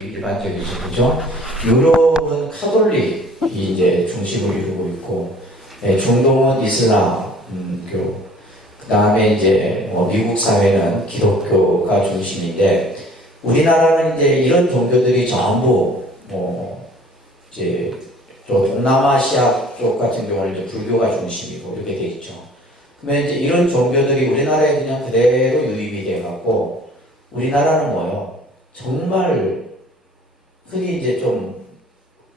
일반적이죠, 그죠? 유럽은 카톨릭이 이제 중심을 이루고 있고, 중동은 이슬람교, 그 다음에 이제 미국 사회는 기독교가 중심인데, 우리나라는 이제 이런 종교들이 전부 이제 또 동남아시아 쪽 같은 경우는 이제 불교가 중심이고 이렇게 돼 있죠. 그러면 이제 이런 종교들이 우리나라에 그냥 그대로 유입이 돼갖고, 우리나라는 뭐요? 정말 흔히 이제 좀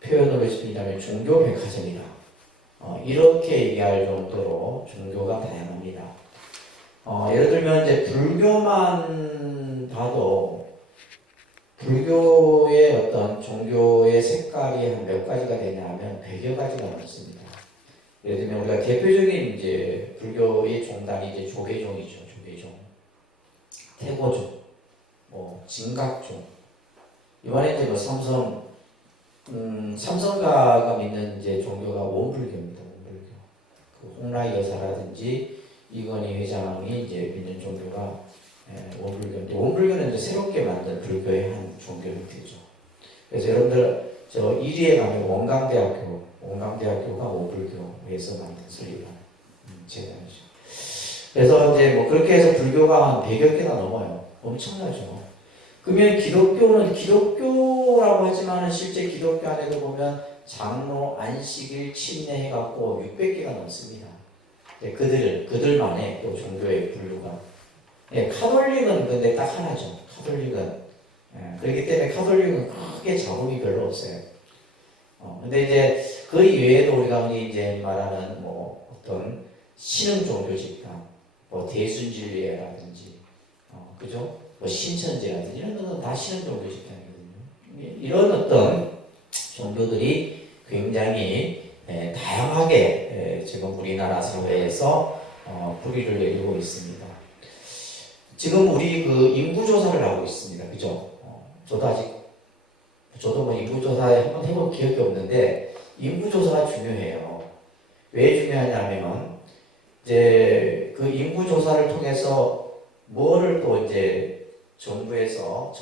표현을 해주자면 종교 백화점이다. 이렇게 얘기할 정도로 종교가 다양합니다. 예를 들면 이제 불교만 봐도 불교의 어떤 종교의 색깔이 한 몇 가지가 되냐면 100여 가지가 넘습니다. 예를 들면 우리가 대표적인 이제 불교의 종단이 이제 조계종이죠. 조계종, 태고종, 진각종. 이번에 이제 삼성가가 믿는 이제 종교가 원불교입니다. 원불교. 그 홍라이 여사라든지 이건희 회장이 이제 믿는 종교가 원불교인데, 원불교는 이제 새롭게 만든 불교의 한 종교 형태죠. 그래서 여러분들 저 이리에 가면 원광대학교가 원불교에서 만든 설립한 재단이죠. 그래서 이제 그렇게 해서 불교가 한 100여 개가 넘어요. 엄청나죠. 그러면 기독교라고 하지만 실제 기독교 안에도 보면 장로, 안식일, 침례 해갖고 600개가 넘습니다. 그들만의 또 종교의 분류가. 카톨릭은 근데 딱 하나죠. 카톨릭은. 그렇기 때문에 카톨릭은 크게 잡음이 별로 없어요. 근데 이제 그 이외에도 우리가 흔히 이제 말하는 어떤 신흥 종교 집단, 대순진리회라든지, 그죠? 신천지라든지 이런 것은 다 신흥 종교 집단이거든요. 이런 어떤 종교들이 굉장히 다양하게 지금 우리나라 사회에서 뿌리를 내리고 있습니다. 지금 우리 그 인구조사를 하고 있습니다. 그죠? 저도 인구조사에 한번 해본 기억이 없는데, 인구조사가 중요해요. 왜 중요하냐면, 이제 그 인구조사를 통해서 뭐를 또 이제 정부에서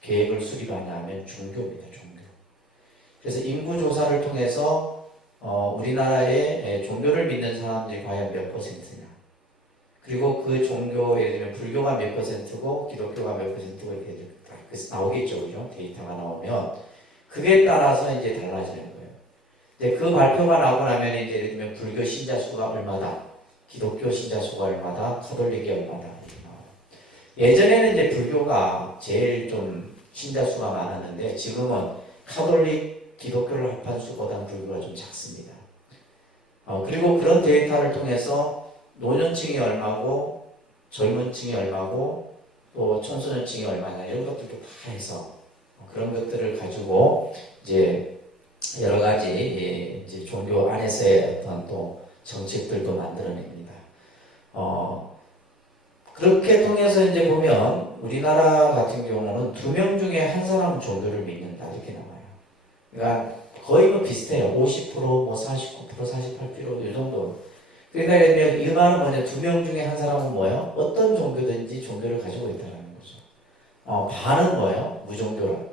계획을 수립하냐면 종교입니다. 종교. 그래서 인구조사를 통해서 우리나라의 종교를 믿는 사람들이 과연 몇 퍼센트냐, 그리고 그 종교, 예를 들면 불교가 몇 퍼센트고 기독교가 몇 퍼센트고 이렇게 나오겠죠, 그죠? 데이터가 나오면 그게 따라서 이제 달라지는 거예요. 근데 그 발표가 나오고 나면 이제 예를 들면 불교 신자 수가 얼마다, 기독교 신자 수가 얼마다, 카톨릭이 얼마다. 예전에는 이제 불교가 제일 좀 신자 수가 많았는데, 지금은 카톨릭, 기독교를 합한 수보다는 불교가 좀 작습니다. 그리고 그런 데이터를 통해서 노년층이 얼마고, 젊은 층이 얼마고, 또 청소년층이 얼마냐, 이런 것들도 다 해서 그런 것들을 가지고 이제 여러 가지 이제 종교 안에서의 어떤 또 정책들도 만들어냅니다. 그렇게 통해서 이제 보면 우리나라 같은 경우는 2명 중에 한 사람은 종교를 믿는다, 이렇게 나와요. 그러니까 거의 비슷해요. 50%, 49%, 48% 이 정도. 그러니까 이 말은 뭐냐, 2명 중에 한 사람은 뭐예요? 어떤 종교든지 종교를 가지고 있다는 거죠. 반은 뭐예요? 무종교.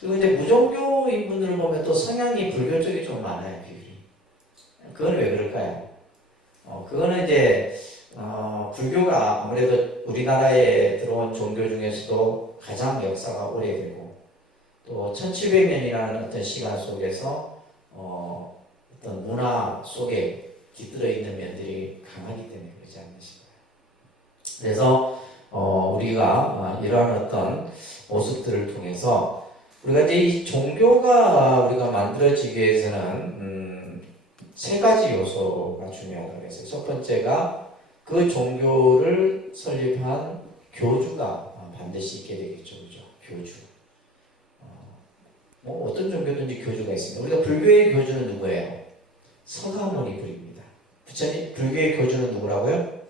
그리고 이제 무종교인 분들을 보면 또 성향이 불교 쪽이 좀 많아요, 비율이. 그건 왜 그럴까요? 그거는 이제 불교가 아무래도 우리나라에 들어온 종교 중에서도 가장 역사가 오래되고, 또 1700년이라는 어떤 시간 속에서 어떤 문화 속에 깃들어 있는 면들이 강하기 때문에 그러지 않나 싶어요. 그래서 우리가 이러한 어떤 모습들을 통해서 우리가 이제 이 종교가 우리가 만들어지기 위해서는 3가지 요소가 중요하다고 했어요. 첫 번째가 그 종교를 설립한 교주가 반드시 있게 되겠죠, 그죠? 교주. 어떤 종교든지 교주가 있습니다. 우리가 불교의 교주는 누구예요? 서가모니 불입니다. 불교의 교주는 누구라고요?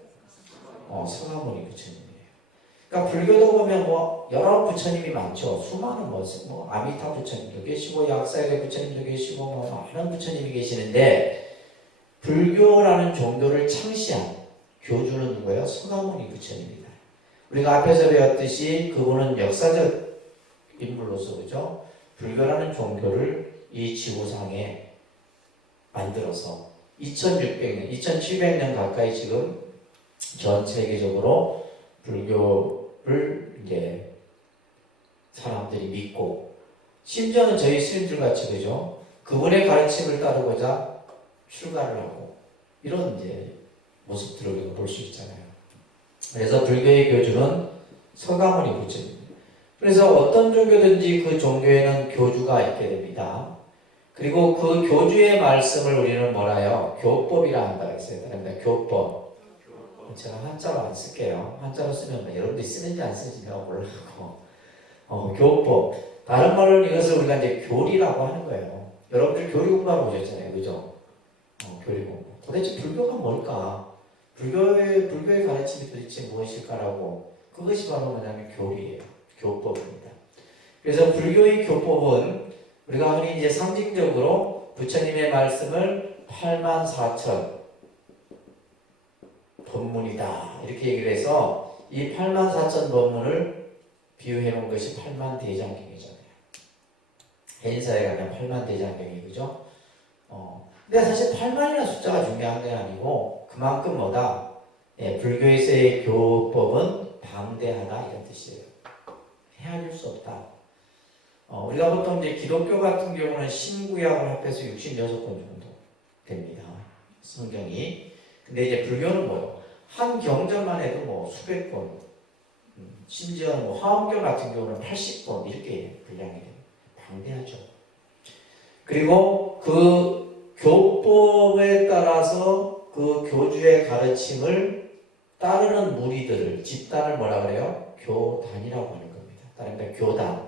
서가모니 부처님이에요. 그러니까 불교도 보면 여러 부처님이 많죠. 수많은 아미타 부처님도 계시고, 약사의 부처님도 계시고, 많은 부처님이 계시는데, 불교라는 종교를 창시한 교주는 누구예요? 서가모니 부처님입니다. 우리가 앞에서 배웠듯이 그분은 역사적 인물로서 그죠? 불교라는 종교를 이 지구상에 만들어서 2600년, 2700년 가까이 지금 전 세계적으로 불교를 이제 사람들이 믿고 심지어는 저희 스님들 같이 그죠? 그분의 가르침을 따르고자 출가를 하고 이런 이제 모습들을 우리가 볼 수 있잖아요. 그래서 불교의 교주는 서가모니 부처입니다. 그래서 어떤 종교든지 그 종교에는 교주가 있게 됩니다. 그리고 그 교주의 말씀을 우리는 뭐라요? 교법이라 한다고 했어요. 그러니까 교법. 제가 한자로 안 쓸게요. 한자로 쓰면 뭐 여러분들이 쓰는지 안 쓰는지 내가 몰라고. 교법. 다른 말로 이것을 우리가 이제 교리라고 하는 거예요. 여러분들 교리 공부하고 오셨잖아요. 그죠? 교리 공부. 도대체 불교가 뭘까? 불교의 가르침이 도대체 무엇일까라고. 그것이 바로 뭐냐면 교리예요. 교법입니다. 그래서 불교의 교법은 우리가 흔히 이제 상징적으로 부처님의 말씀을 84,000 법문이다. 이렇게 얘기를 해서 이 84,000 법문을 비유해 놓은 것이 8만 대장경이잖아요. 해인사에 가면 8만 대장경이 그죠? 근데 사실 8만이라는 숫자가 중요한 게 아니고 그만큼 뭐다? 불교에서의 교법은 방대하다 이런 뜻이에요. 헤아릴 수 없다. 우리가 보통 이제 기독교 같은 경우는 신구약을 합해서 66권 정도 됩니다. 성경이. 근데 이제 불교는 뭐요? 한 경전만 해도 뭐 수백 권, 심지어 뭐 화엄경 같은 경우는 80권 이렇게 분량이 돼요. 방대하죠. 그리고 그 교법에 따라서 그 교주의 가르침을 따르는 무리들을 집단을 뭐라 그래요? 교단이라고 하는 겁니다. 다른 말 교단.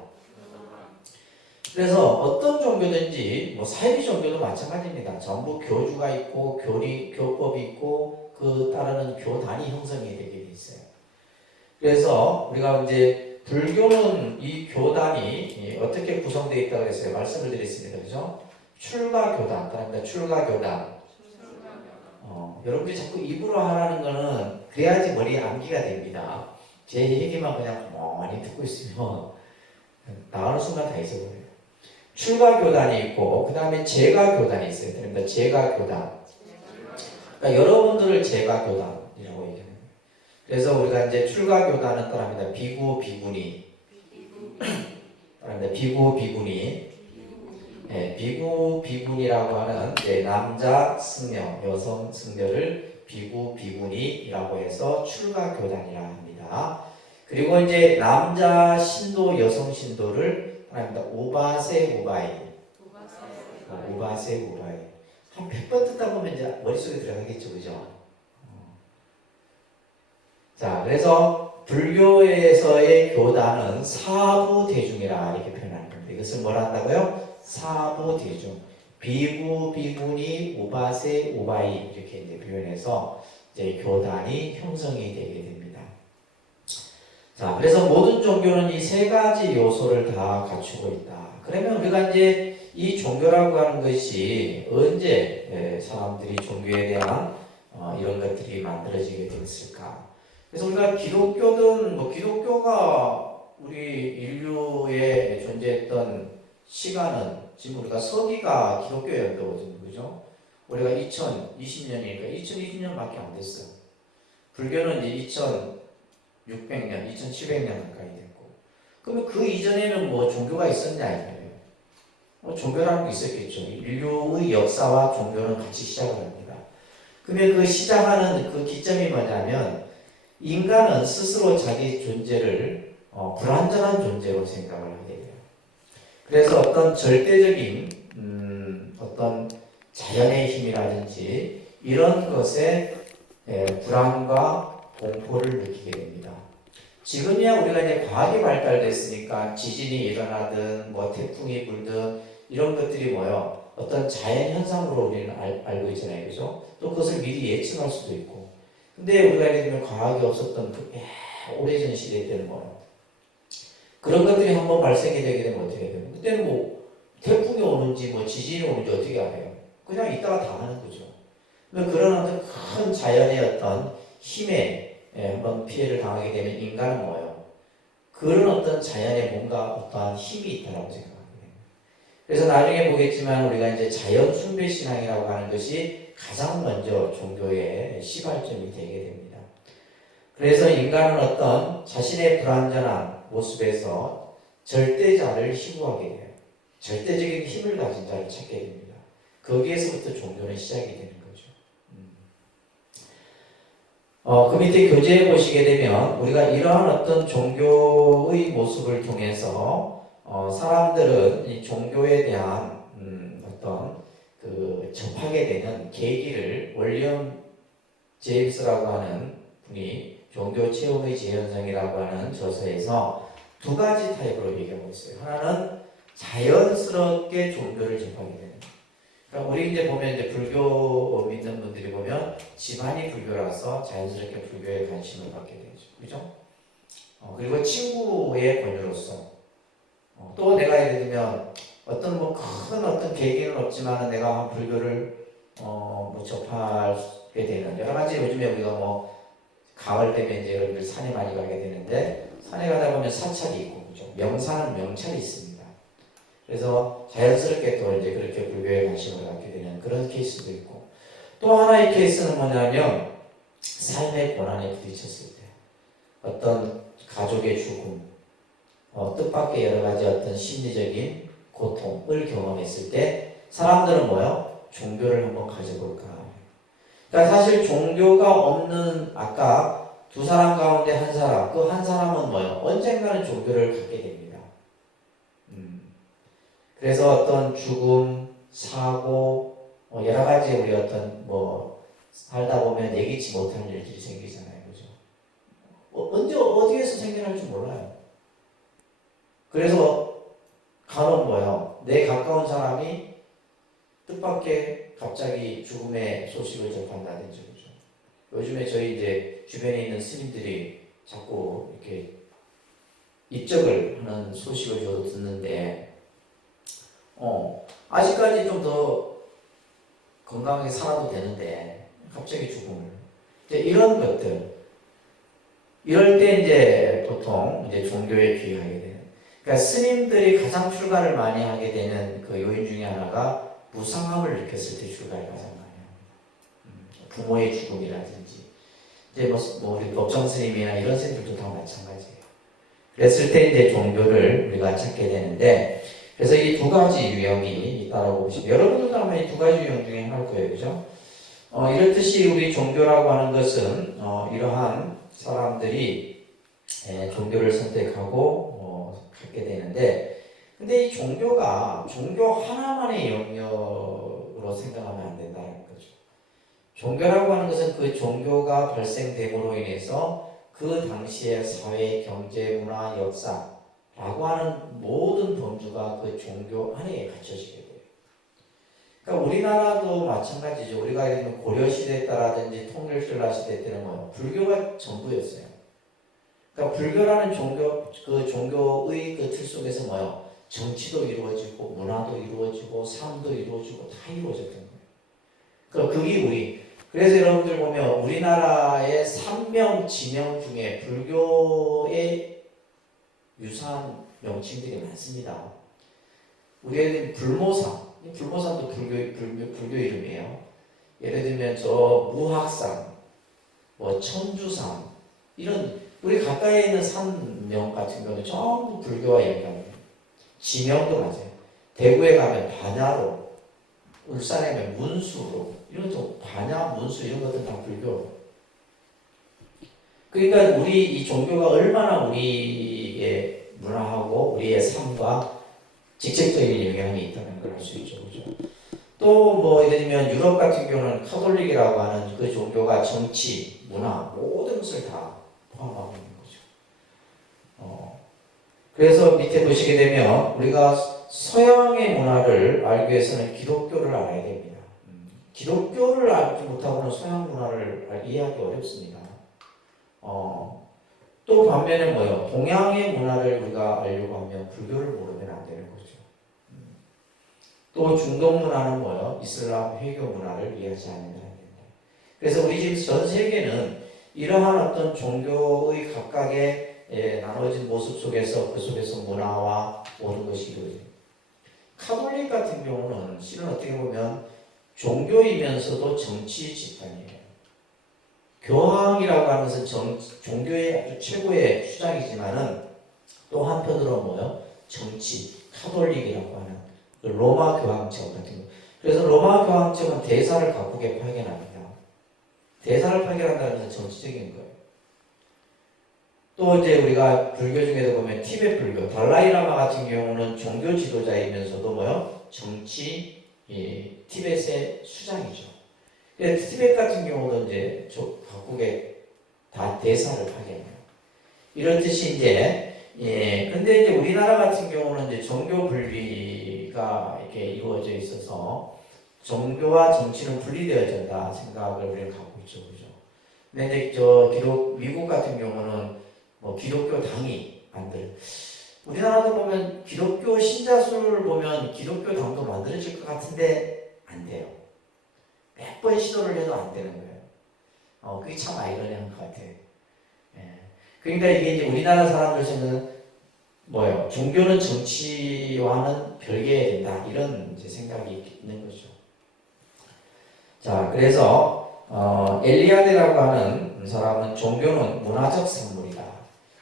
그래서 어떤 종교든지 뭐 사이비 종교도 마찬가지입니다. 전부 교주가 있고 교법이 있고 그 따르는 교단이 형성이 되게 돼 있어요. 그래서 우리가 이제 불교는 이 교단이 어떻게 구성되어 있다고 했어요? 말씀을 드렸습니다. 그죠? 출가교단, 그러니까 출가교단. 여러분들이 자꾸 입으로 하라는 거는 그래야지 머리에 암기가 됩니다. 제 얘기만 그냥 많이 듣고 있으면 나가는 순간 다 잊어버려요. 출가교단이 있고 그 다음에 제가교단이 있어요. 그러니까 제가교단. 그러니까 여러분들을 제가교단이라고 얘기합니다. 그래서 우리가 이제 출가교단은 따라합니다. 비구, 비구니. 따라합니다. 비구, 비구니. 비구, 비구니라고 하는 남자 승려, 여성 승려를 비구, 비구니라고 해서 출가교단이라 합니다. 그리고 이제 남자 신도, 여성 신도를 따라합니다. 우바세, 우바이. 우바세, 우바이. 한 100번 듣다 보면 이제 머릿속에 들어가겠죠, 그죠? 자, 그래서 불교에서의 교단은 사부대중이라 이렇게 표현하는 겁니다. 이것을 뭐라 한다고요? 사부대중. 비구, 비구니, 우바세, 우바이 이렇게 이제 표현해서 이제 교단이 형성이 되게 됩니다. 자, 그래서 모든 종교는 이 세 가지 요소를 다 갖추고 있다. 그러면 우리가 이제 이 종교라고 하는 것이 언제 사람들이 종교에 대한 이런 것들이 만들어지게 됐을까? 그래서 우리가 기독교든 뭐 기독교가 우리 인류에 존재했던 시간은 지금 우리가 서기가 기독교 연도거든요, 그죠? 우리가 2020년이니까 2020년밖에 안 됐어요. 불교는 이제 2600년, 2700년 가까이 됐고, 그러면 그 이전에는 뭐 종교가 있었냐 이거예요. 종교라는 게 있었겠죠. 인류의 역사와 종교는 같이 시작을 합니다. 그러면 그 시작하는 그 기점이 뭐냐면 인간은 스스로 자기 존재를 불완전한 존재로 생각을 하게 돼요. 그래서 어떤 절대적인 어떤 자연의 힘이라든지 이런 것에 불안과 공포를 느끼게 됩니다. 지금이야 우리가 이제 과학이 발달됐으니까 지진이 일어나든 뭐 태풍이 불든 이런 것들이 뭐요? 어떤 자연 현상으로 우리는 알고 있잖아요, 그죠? 또 그것을 미리 예측할 수도 있고. 근데 우리가 예를 들면 과학이 없었던 그 오래전 시대 때는 뭐요? 그런 것들이 한번 발생이 되게 되면 어떻게 돼요? 그때는 뭐 태풍이 오는지 뭐 지진이 오는지 어떻게 알아요? 그냥 이따가 당하는 거죠. 그런 어떤 큰 자연의 어떤 힘에 한번 피해를 당하게 되면 인간은 뭐예요? 그런 어떤 자연에 뭔가 어떠한 힘이 있다라고 생각합니다. 그래서 나중에 보겠지만 우리가 이제 자연 숭배 신앙이라고 하는 것이 가장 먼저 종교의 시발점이 되게 됩니다. 그래서 인간은 어떤 자신의 불완전한 모습에서 절대자를 희구하게 돼요. 절대적인 힘을 가진 자를 찾게 됩니다. 거기에서부터 종교는 시작이 되는 거죠. 그 밑에 교재에 보시게 되면 우리가 이러한 어떤 종교의 모습을 통해서 사람들은 이 종교에 대한 어떤 그 접하게 되는 계기를 윌리엄 제임스라고 하는 분이 종교 체험의 재현상이라고 하는 저서에서 두 가지 타입으로 얘기하고 있어요. 하나는 자연스럽게 종교를 접하게 되는. 그러니까 우리 이제 보면 이제 불교 믿는 분들이 보면 집안이 불교라서 자연스럽게 불교에 관심을 갖게 되죠. 그죠? 그리고 친구의 권유로서 또 내가 예를 들면 어떤 뭐 큰 어떤 계기는 없지만 내가 불교를 뭐 접하게 되는 여러 가지 요즘에 우리가 뭐 가을 되면 이제 여러분들 산에 많이 가게 되는데 산에 가다 보면 사찰이 있고 그죠? 명산은 명찰이 있습니다. 그래서 자연스럽게 또 이제 그렇게 불교에 관심을 갖게 되는 그런 케이스도 있고 또 하나의 케이스는 뭐냐면 삶의 고난에 부딪혔을 때 어떤 가족의 죽음 뜻밖의 여러 가지 어떤 심리적인 고통을 경험했을 때 사람들은 뭐요? 종교를 한번 가져볼까. 그러니까 사실 종교가 없는 아까 두 사람 가운데 한 사람, 그 한 사람은 뭐요? 언젠가는 종교를 갖게 됩니다. 그래서 어떤 죽음, 사고, 여러 가지 우리 어떤 뭐 살다 보면 예기치 못한 일들이 생기잖아요, 그죠? 언제 어디에서 생겨날지 몰라요. 그래서 간혹 뭐요? 내 가까운 사람이 뜻밖의 갑자기 죽음의 소식을 접한다든지 그죠? 요즘에 저희 이제 주변에 있는 스님들이 자꾸 이렇게 입적을 하는 소식을 저도 듣는데, 아직까지 좀 더 건강하게 살아도 되는데 갑자기 죽음을. 이제 이런 것들, 이럴 때 이제 보통 이제 종교에 귀하게 되는. 그러니까 스님들이 가장 출가를 많이 하게 되는 그 요인 중에 하나가 무상함을 느꼈을 때 출가를 가장 많이 합니다. 부모의 죽음이라든지 이제 뭐 우리 법정 스님이나 이런 스님들도 다 마찬가지예요. 그랬을 때 이제 종교를 우리가 찾게 되는데 그래서 이 두 가지 유형이 있다고 보시면 여러분들도 아마 이 두 가지 유형 중에 하나일 거예요, 그죠? 이렇듯이 우리 종교라고 하는 것은 이러한 사람들이 종교를 선택하고 갖게 되는데 근데 이 종교가 종교 하나만의 영역으로 생각하면 안 된다는 거죠. 종교라고 하는 것은 그 종교가 발생됨으로 인해서 그 당시의 사회, 경제, 문화, 역사라고 하는 모든 범주가 그 종교 안에 갇혀지게 돼요. 그러니까 우리나라도 마찬가지죠. 우리가 예를 들면 고려시대 때라든지 통일신라 시대 때는 뭐예요? 불교가 전부였어요. 그러니까 불교라는 그 종교의 그 틀 속에서 뭐예요? 정치도 이루어지고 문화도 이루어지고 삶도 이루어지고 다 이루어졌던 거예요. 그러니까 그게 그래서 여러분들 보면 우리나라의 산명, 지명 중에 불교의 유사한 명칭들이 많습니다. 우리는 불모산도 불교 이름이에요. 예를 들면 저 무학산, 뭐 천주산 이런 우리 가까이에 있는 산명 같은 경우는 전부 불교와 연관돼요. 지명도 맞아요. 대구에 가면 반야로, 울산에 가면 문수로 이런 좀 반야, 문수 이런 것들 다 불교. 그러니까 우리 이 종교가 얼마나 우리의 문화하고 우리의 삶과 직접적인 영향이 있다는 걸 알 수 있죠, 그죠? 또 뭐 예를 들면 유럽 같은 경우는 카톨릭이라고 하는 그 종교가 정치, 문화 모든 것을 다 포함하고 있는 거죠. 그래서 밑에 보시게 되면 우리가 서양의 문화를 알기 위해서는 기독교를 알아야 됩니다. 기독교를 알지 못하고는 서양 문화를 이해하기 어렵습니다. 또 반면에 뭐예요? 동양의 문화를 우리가 알려고 하면 불교를 모르면 안 되는 거죠. 또 중동 문화는 뭐예요? 이슬람 회교 문화를 이해하지 않으면 안 된다. 그래서 우리 지금 전 세계는 이러한 어떤 종교의 각각의 나눠진 모습 속에서 그 속에서 문화와 모든 것이 이루어집니다. 카톨릭 같은 경우는 실은 어떻게 보면 종교이면서도 정치 집단이에요. 교황이라고 하는 것은 종교의 아주 최고의 수장이지만은 또 한편으로 뭐요? 정치, 카톨릭이라고 하는 그 로마 교황청 같은 거. 그래서 로마 교황청은 대사를 각국에 파견합니다. 대사를 파견한다는 것은 정치적인 거예요. 또 이제 우리가 불교 중에도 보면 티베트 불교, 달라이라마 같은 경우는 종교 지도자이면서도 뭐요? 정치, 티베트의 수장이죠. 티베트 같은 경우도 이제 각국에 다 대사를 파견해요. 이런 뜻이 이제, 근데 이제 우리나라 같은 경우는 이제 종교 분리가 이렇게 이루어져 있어서 종교와 정치는 분리되어진다 생각을 우리는 갖고 있죠, 그죠? 근데 이제 미국 같은 경우는 뭐 기독교 당이 우리나라도 보면 기독교 신자 수를 보면 기독교 당도 만들어질 것 같은데 안 돼요. 몇 번 시도를 해도 안 되는 거예요. 그게 참 아이러니한 것 같아요. 그러니까 이게 이제 우리나라 사람들 생각은 뭐예요? 종교는 정치와는 별개해야 된다. 이런 이제 생각이 있는 거죠. 자, 그래서 엘리아드라고 하는 사람은 종교는 문화적 산물이다.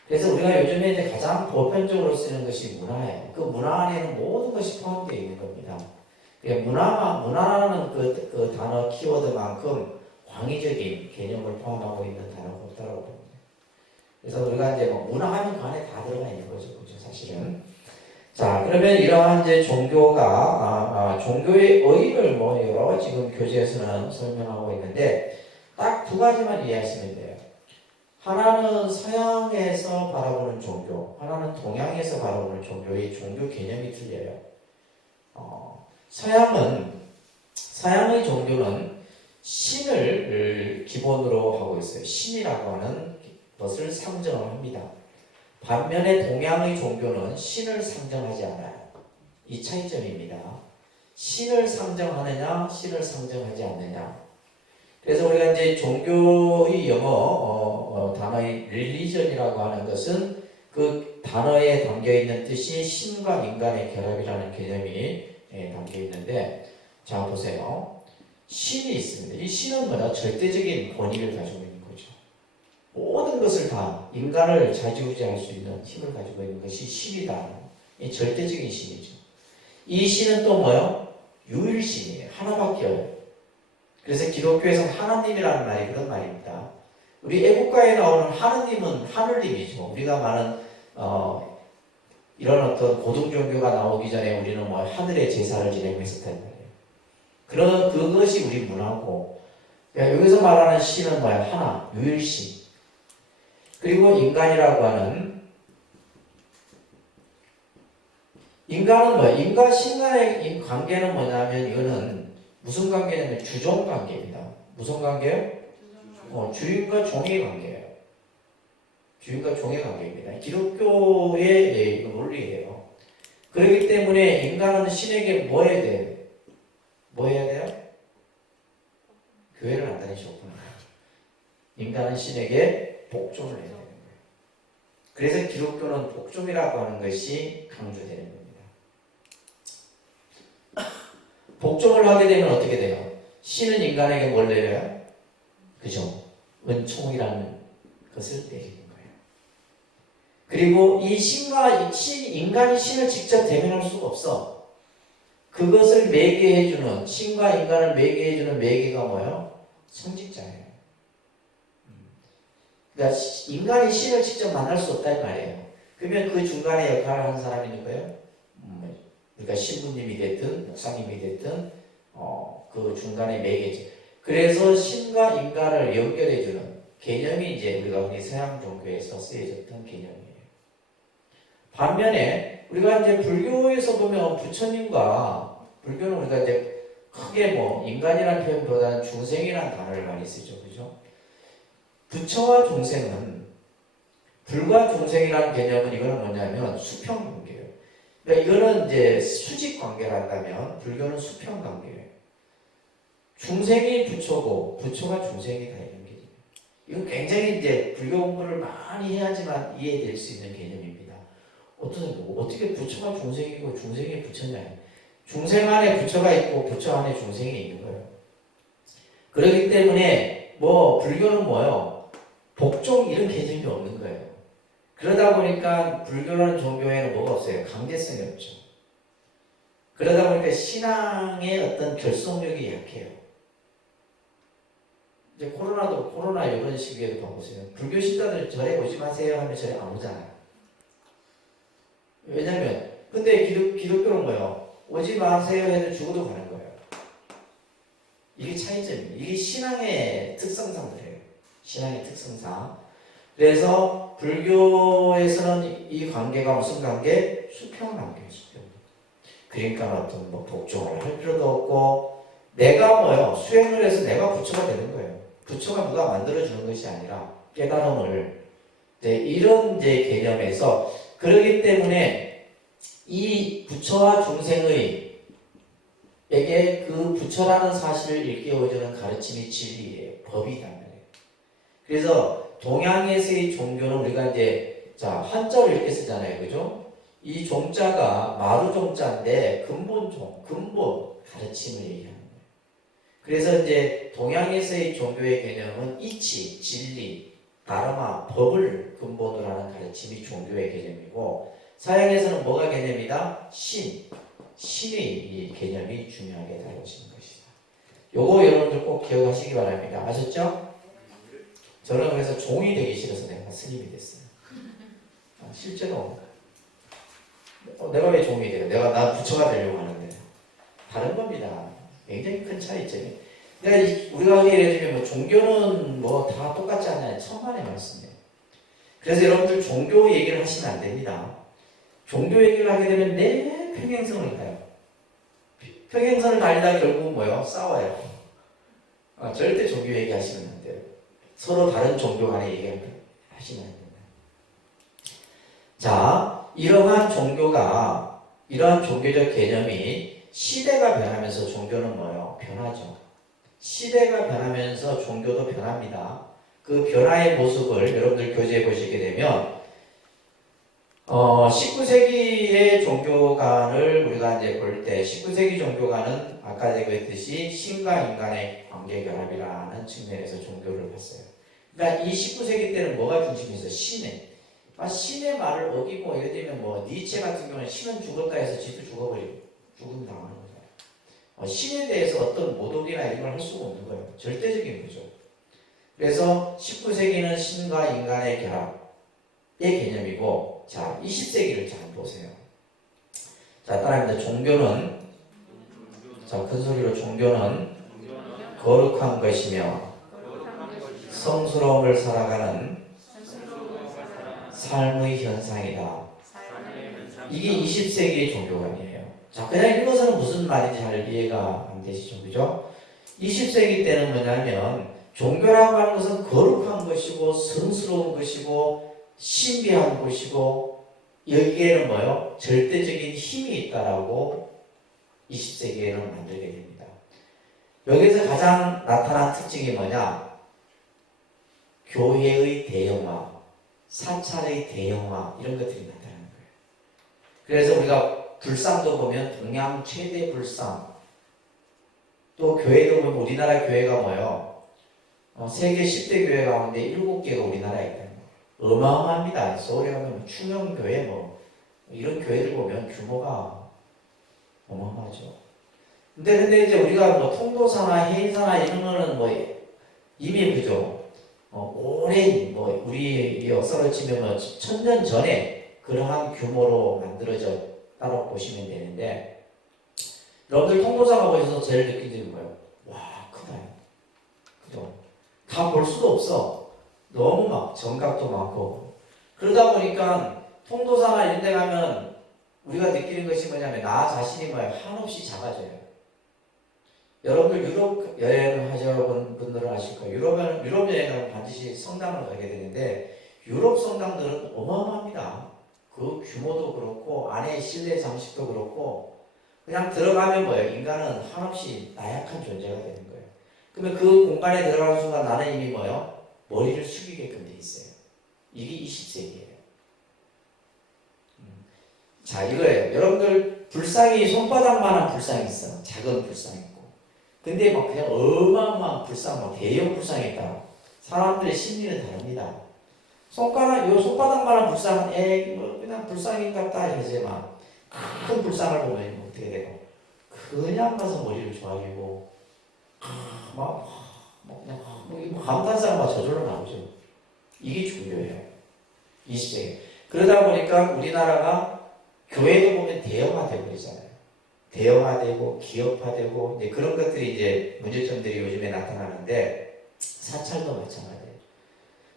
그래서 우리가 요즘에 이제 가장 보편적으로 쓰는 것이 문화예요. 그 문화 안에는 모든 것이 포함되어 있는 겁니다. 문화라는 그 단어 키워드만큼 광의적인 개념을 포함하고 있는 단어가 없다고 봅니다. 그래서 우리가 이제 뭐 문화하면 그 안에 다 들어가 있는 거죠, 그죠, 사실은. 자, 그러면 이러한 이제 종교가 종교의 의의를 뭐 여러 지금 교재에서는 설명하고 있는데 딱 두 가지만 이해하시면 돼요. 하나는 서양에서 바라보는 종교, 하나는 동양에서 바라보는 종교의 종교 개념이 틀려요. 서양의 종교는 신을 기본으로 하고 있어요. 신이라고 하는 것을 상정을 합니다. 반면에 동양의 종교는 신을 상정하지 않아요. 이 차이점입니다. 신을 상정하느냐, 신을 상정하지 않느냐. 그래서 우리가 이제 종교의 영어 단어의 religion이라고 하는 것은 그 단어에 담겨 있는 뜻이 신과 인간의 결합이라는 개념이 담겨 있는데, 자 보세요. 신이 있습니다. 이 신은 뭐냐? 절대적인 권위를 가지고 있는 거죠. 모든 것을 다 인간을 좌지우지할 수 있는 힘을 가지고 있는 것이 신이다. 이 절대적인 신이죠. 이 신은 또 뭐요? 유일신이에요. 하나밖에 없어요. 그래서 기독교에서 하나님이라는 말이 그런 말입니다. 우리 애국가에 나오는 하느님은 하늘님이죠. 우리가 많은 이런 어떤 고등 종교가 나오기 전에 우리는 뭐 하늘의 제사를 지내고 있었단 말이에요. 그것이 우리 문화고, 그러니까 여기서 말하는 신은 뭐야? 하나, 유일신. 그리고 인간이라고 하는, 인간은 뭐야? 인간 신간의 관계는 뭐냐면 이거는 무슨 관계냐면 주종 관계입니다. 무슨 관계요? 주인과 종의 관계예요. 주인과 종의 관계입니다. 기독교의 논리예요. 그렇기 때문에 인간은 신에게 뭐 해야 돼요? 뭐 해야 돼요? 교회를 안 다니셨구나. 인간은 신에게 복종을 해야 되는 거예요. 그래서 기독교는 복종이라고 하는 것이 강조되는 겁니다. 복종을 하게 되면 어떻게 돼요? 신은 인간에게 뭘 내려요? 그죠? 은총이라는 것을 내리는 거예요. 그리고 이 인간이 신을 직접 대면할 수가 없어. 그것을 매개해주는, 신과 인간을 매개해주는 매개가 뭐예요? 성직자예요. 그러니까 인간이 신을 직접 만날 수 없다는 말이에요. 그러면 그 중간에 역할을 하는 사람이 누구예요? 그러니까 신부님이 됐든 목사님이 됐든 그 중간에 매개죠. 그래서 신과 인간을 연결해주는 개념이 이제 우리가 흔히 서양 종교에서 쓰여졌던 개념이에요. 반면에 우리가 이제 불교에서 보면 불교는 우리가 이제 크게 뭐 인간이라는 표현보다는 중생이라는 단어를 많이 쓰죠, 그죠? 부처와 중생은 불과 중생이라는 개념은 이거는 뭐냐면 수평 관계예요. 그러니까 이거는 이제 수직 관계란다면 불교는 수평 관계예요. 중생이 부처고 부처가 중생이다 이런 게 이건 굉장히 이제 불교 공부를 많이 해야지만 이해될 수 있는 개념입니다. 어떻게 부처가 중생이고 중생이 부처냐? 중생 안에 부처가 있고 부처 안에 중생이 있는 거예요. 그렇기 때문에 뭐 불교는 뭐요? 복종 이런 개념이 없는 거예요. 그러다 보니까 불교라는 종교에는 뭐가 없어요? 강제성이 없죠. 그러다 보니까 신앙의 어떤 결속력이 약해요. 이제 코로나 이런 시기에도 봐보세요. 불교 신자들 절에 오지 마세요 하면 절에 안 오잖아요. 왜냐면 근데 기독교는 뭐예요? 오지 마세요 해도 죽어도 가는 거예요. 이게 차이점이에요. 이게 신앙의 특성상 그래요. 신앙의 특성상. 그래서 불교에서는 이 관계가 무슨 관계? 수평 관계예요. 수평. 그러니까 어떤 뭐 복종을 할 필요도 없고 내가 뭐예요? 수행을 해서 내가 부처가 되는 거예요. 부처가 누가 만들어주는 것이 아니라 깨달음을 이런 이제 개념에서 그러기 때문에 이 부처와 중생의 에게 그 부처라는 사실을 일깨워주는 가르침이 진리예요. 법이란 말이에요. 그래서 동양에서의 종교는 우리가 이제 한자를 이렇게 쓰잖아요. 그죠? 이 종자가 마루종자인데 근본 가르침을 얘기하는 거예요. 그래서 이제 동양에서의 종교의 개념은 이치, 진리, 다르마, 법을 근본으로 하는 가르침이 종교의 개념이고 서양에서는 뭐가 개념이다? 신의 이 개념이 중요하게 다뤄지는 것이다. 요거 여러분들 꼭 기억하시기 바랍니다. 아셨죠? 저는 그래서 종이 되기 싫어서 내가 스님이 됐어요. 실제로 내가 왜 종이 돼요? 나 부처가 되려고 하는데 다른 겁니다. 굉장히 큰 차이점이. 그러니까 우리가 얘기를 해주면 뭐 종교는 뭐 다 똑같지 않냐 천만의 말씀이에요. 그래서 여러분들 종교 얘기를 하시면 안 됩니다. 종교 얘기를 하게 되면 내 평행선을 가요. 평행선을 달리다 결국은 뭐예요? 싸워요. 절대 종교 얘기하시면 안 돼요. 서로 다른 종교 간의 얘기를 하시면 안 됩니다. 자, 이러한 종교적 개념이 시대가 변하면서 종교는 뭐예요? 변하죠. 시대가 변하면서 종교도 변합니다. 그 변화의 모습을 여러분들 교재에 보시게 되면 19세기의 종교관을 우리가 이제 볼 때 19세기 종교관은 아까 얘기했듯이 신과 인간의 관계 결합이라는 측면에서 종교를 봤어요. 그러니까 이 19세기 때는 뭐가 중심이었어요? 신의 말을 어기고 예를 들면 뭐 니체 같은 경우는 신은 죽었다 해서 지도 죽어버리고 죽음 당하는 거죠. 신에 대해서 어떤 모독이나 이런 걸 할 수가 없는 거예요. 절대적인 거죠. 그래서 19세기는 신과 인간의 결합의 개념이고 자 20세기를 잘 보세요. 자 따라합니다. 종교는 큰 소리로 종교는 거룩한 것이며 성스러움을 살아가는 삶의 현상이다. 이게 20세기의 종교관이에요. 자, 그냥 읽어서는 무슨 말인지 잘 이해가 안 되시죠? 그죠? 20세기 때는 뭐냐면, 종교라고 하는 것은 거룩한 것이고, 성스러운 것이고, 신비한 것이고, 여기에는 뭐요? 절대적인 힘이 있다라고 20세기에는 만들게 됩니다. 여기서 가장 나타난 특징이 뭐냐? 교회의 대형화, 사찰의 대형화 이런 것들이 나타나는 거예요. 그래서 우리가 불상도 보면 동양 최대 불상, 또 교회도 보면 우리나라 교회가 뭐예요? 세계 10대 교회 가운데 7개가 우리나라에 있다는 거예요. 어마어마합니다. 서울에 가면 충영교회 뭐 이런 교회들 보면 규모가 어마어마하죠. 근데 이제 우리가 뭐 통도사나 해인사나 이런 거는 뭐 이미 그죠? 오랜 우리 역사를 치면 1000년 전에 그러한 규모로 만들어졌다고 보시면 되는데 여러분들 통도사가 보셔서 제일 느낀 점이 뭐예요? 와 크다. 그죠? 다 볼 수도 없어. 너무 막 정각도 많고 그러다 보니까 통도사나 이런 데 가면 우리가 느끼는 것이 뭐냐면 나 자신이 한없이 작아져요. 여러분들 유럽 여행을 하셔본 분들은 아실 거예요. 유럽 여행은 반드시 성당을 가게 되는데 유럽 성당들은 어마어마합니다. 그 규모도 그렇고 안에 실내 장식도 그렇고 그냥 들어가면 뭐예요? 인간은 한없이 나약한 존재가 되는 거예요. 그러면 그 공간에 들어가는 순간 나는 이미 뭐예요? 머리를 숙이게끔 돼 있어요. 이게 20세기예요. 자, 이거예요. 여러분들 불상이 손바닥만한 불상이 있어. 작은 불상이 있고. 근데 막 그냥 어마어마한 불상, 막 대형 불상이 있다. 사람들의 심리는 다릅니다. 요 손바닥만한 불상, 뭐 그냥 불상인 것 같다. 이러지 막. 큰 불상을 보면 어떻게 되고. 그냥 가서 머리를 좋아지고, 그냥 감탄사가 막 저절로 나오죠. 이게 종교예요. 20세기. 그러다 보니까 우리나라가 교회도 보면 대형화되고 그러잖아요. 대형화되고 기업화되고 이제 그런 것들이 이제 문제점들이 요즘에 나타나는데 사찰도 마찬가지예요.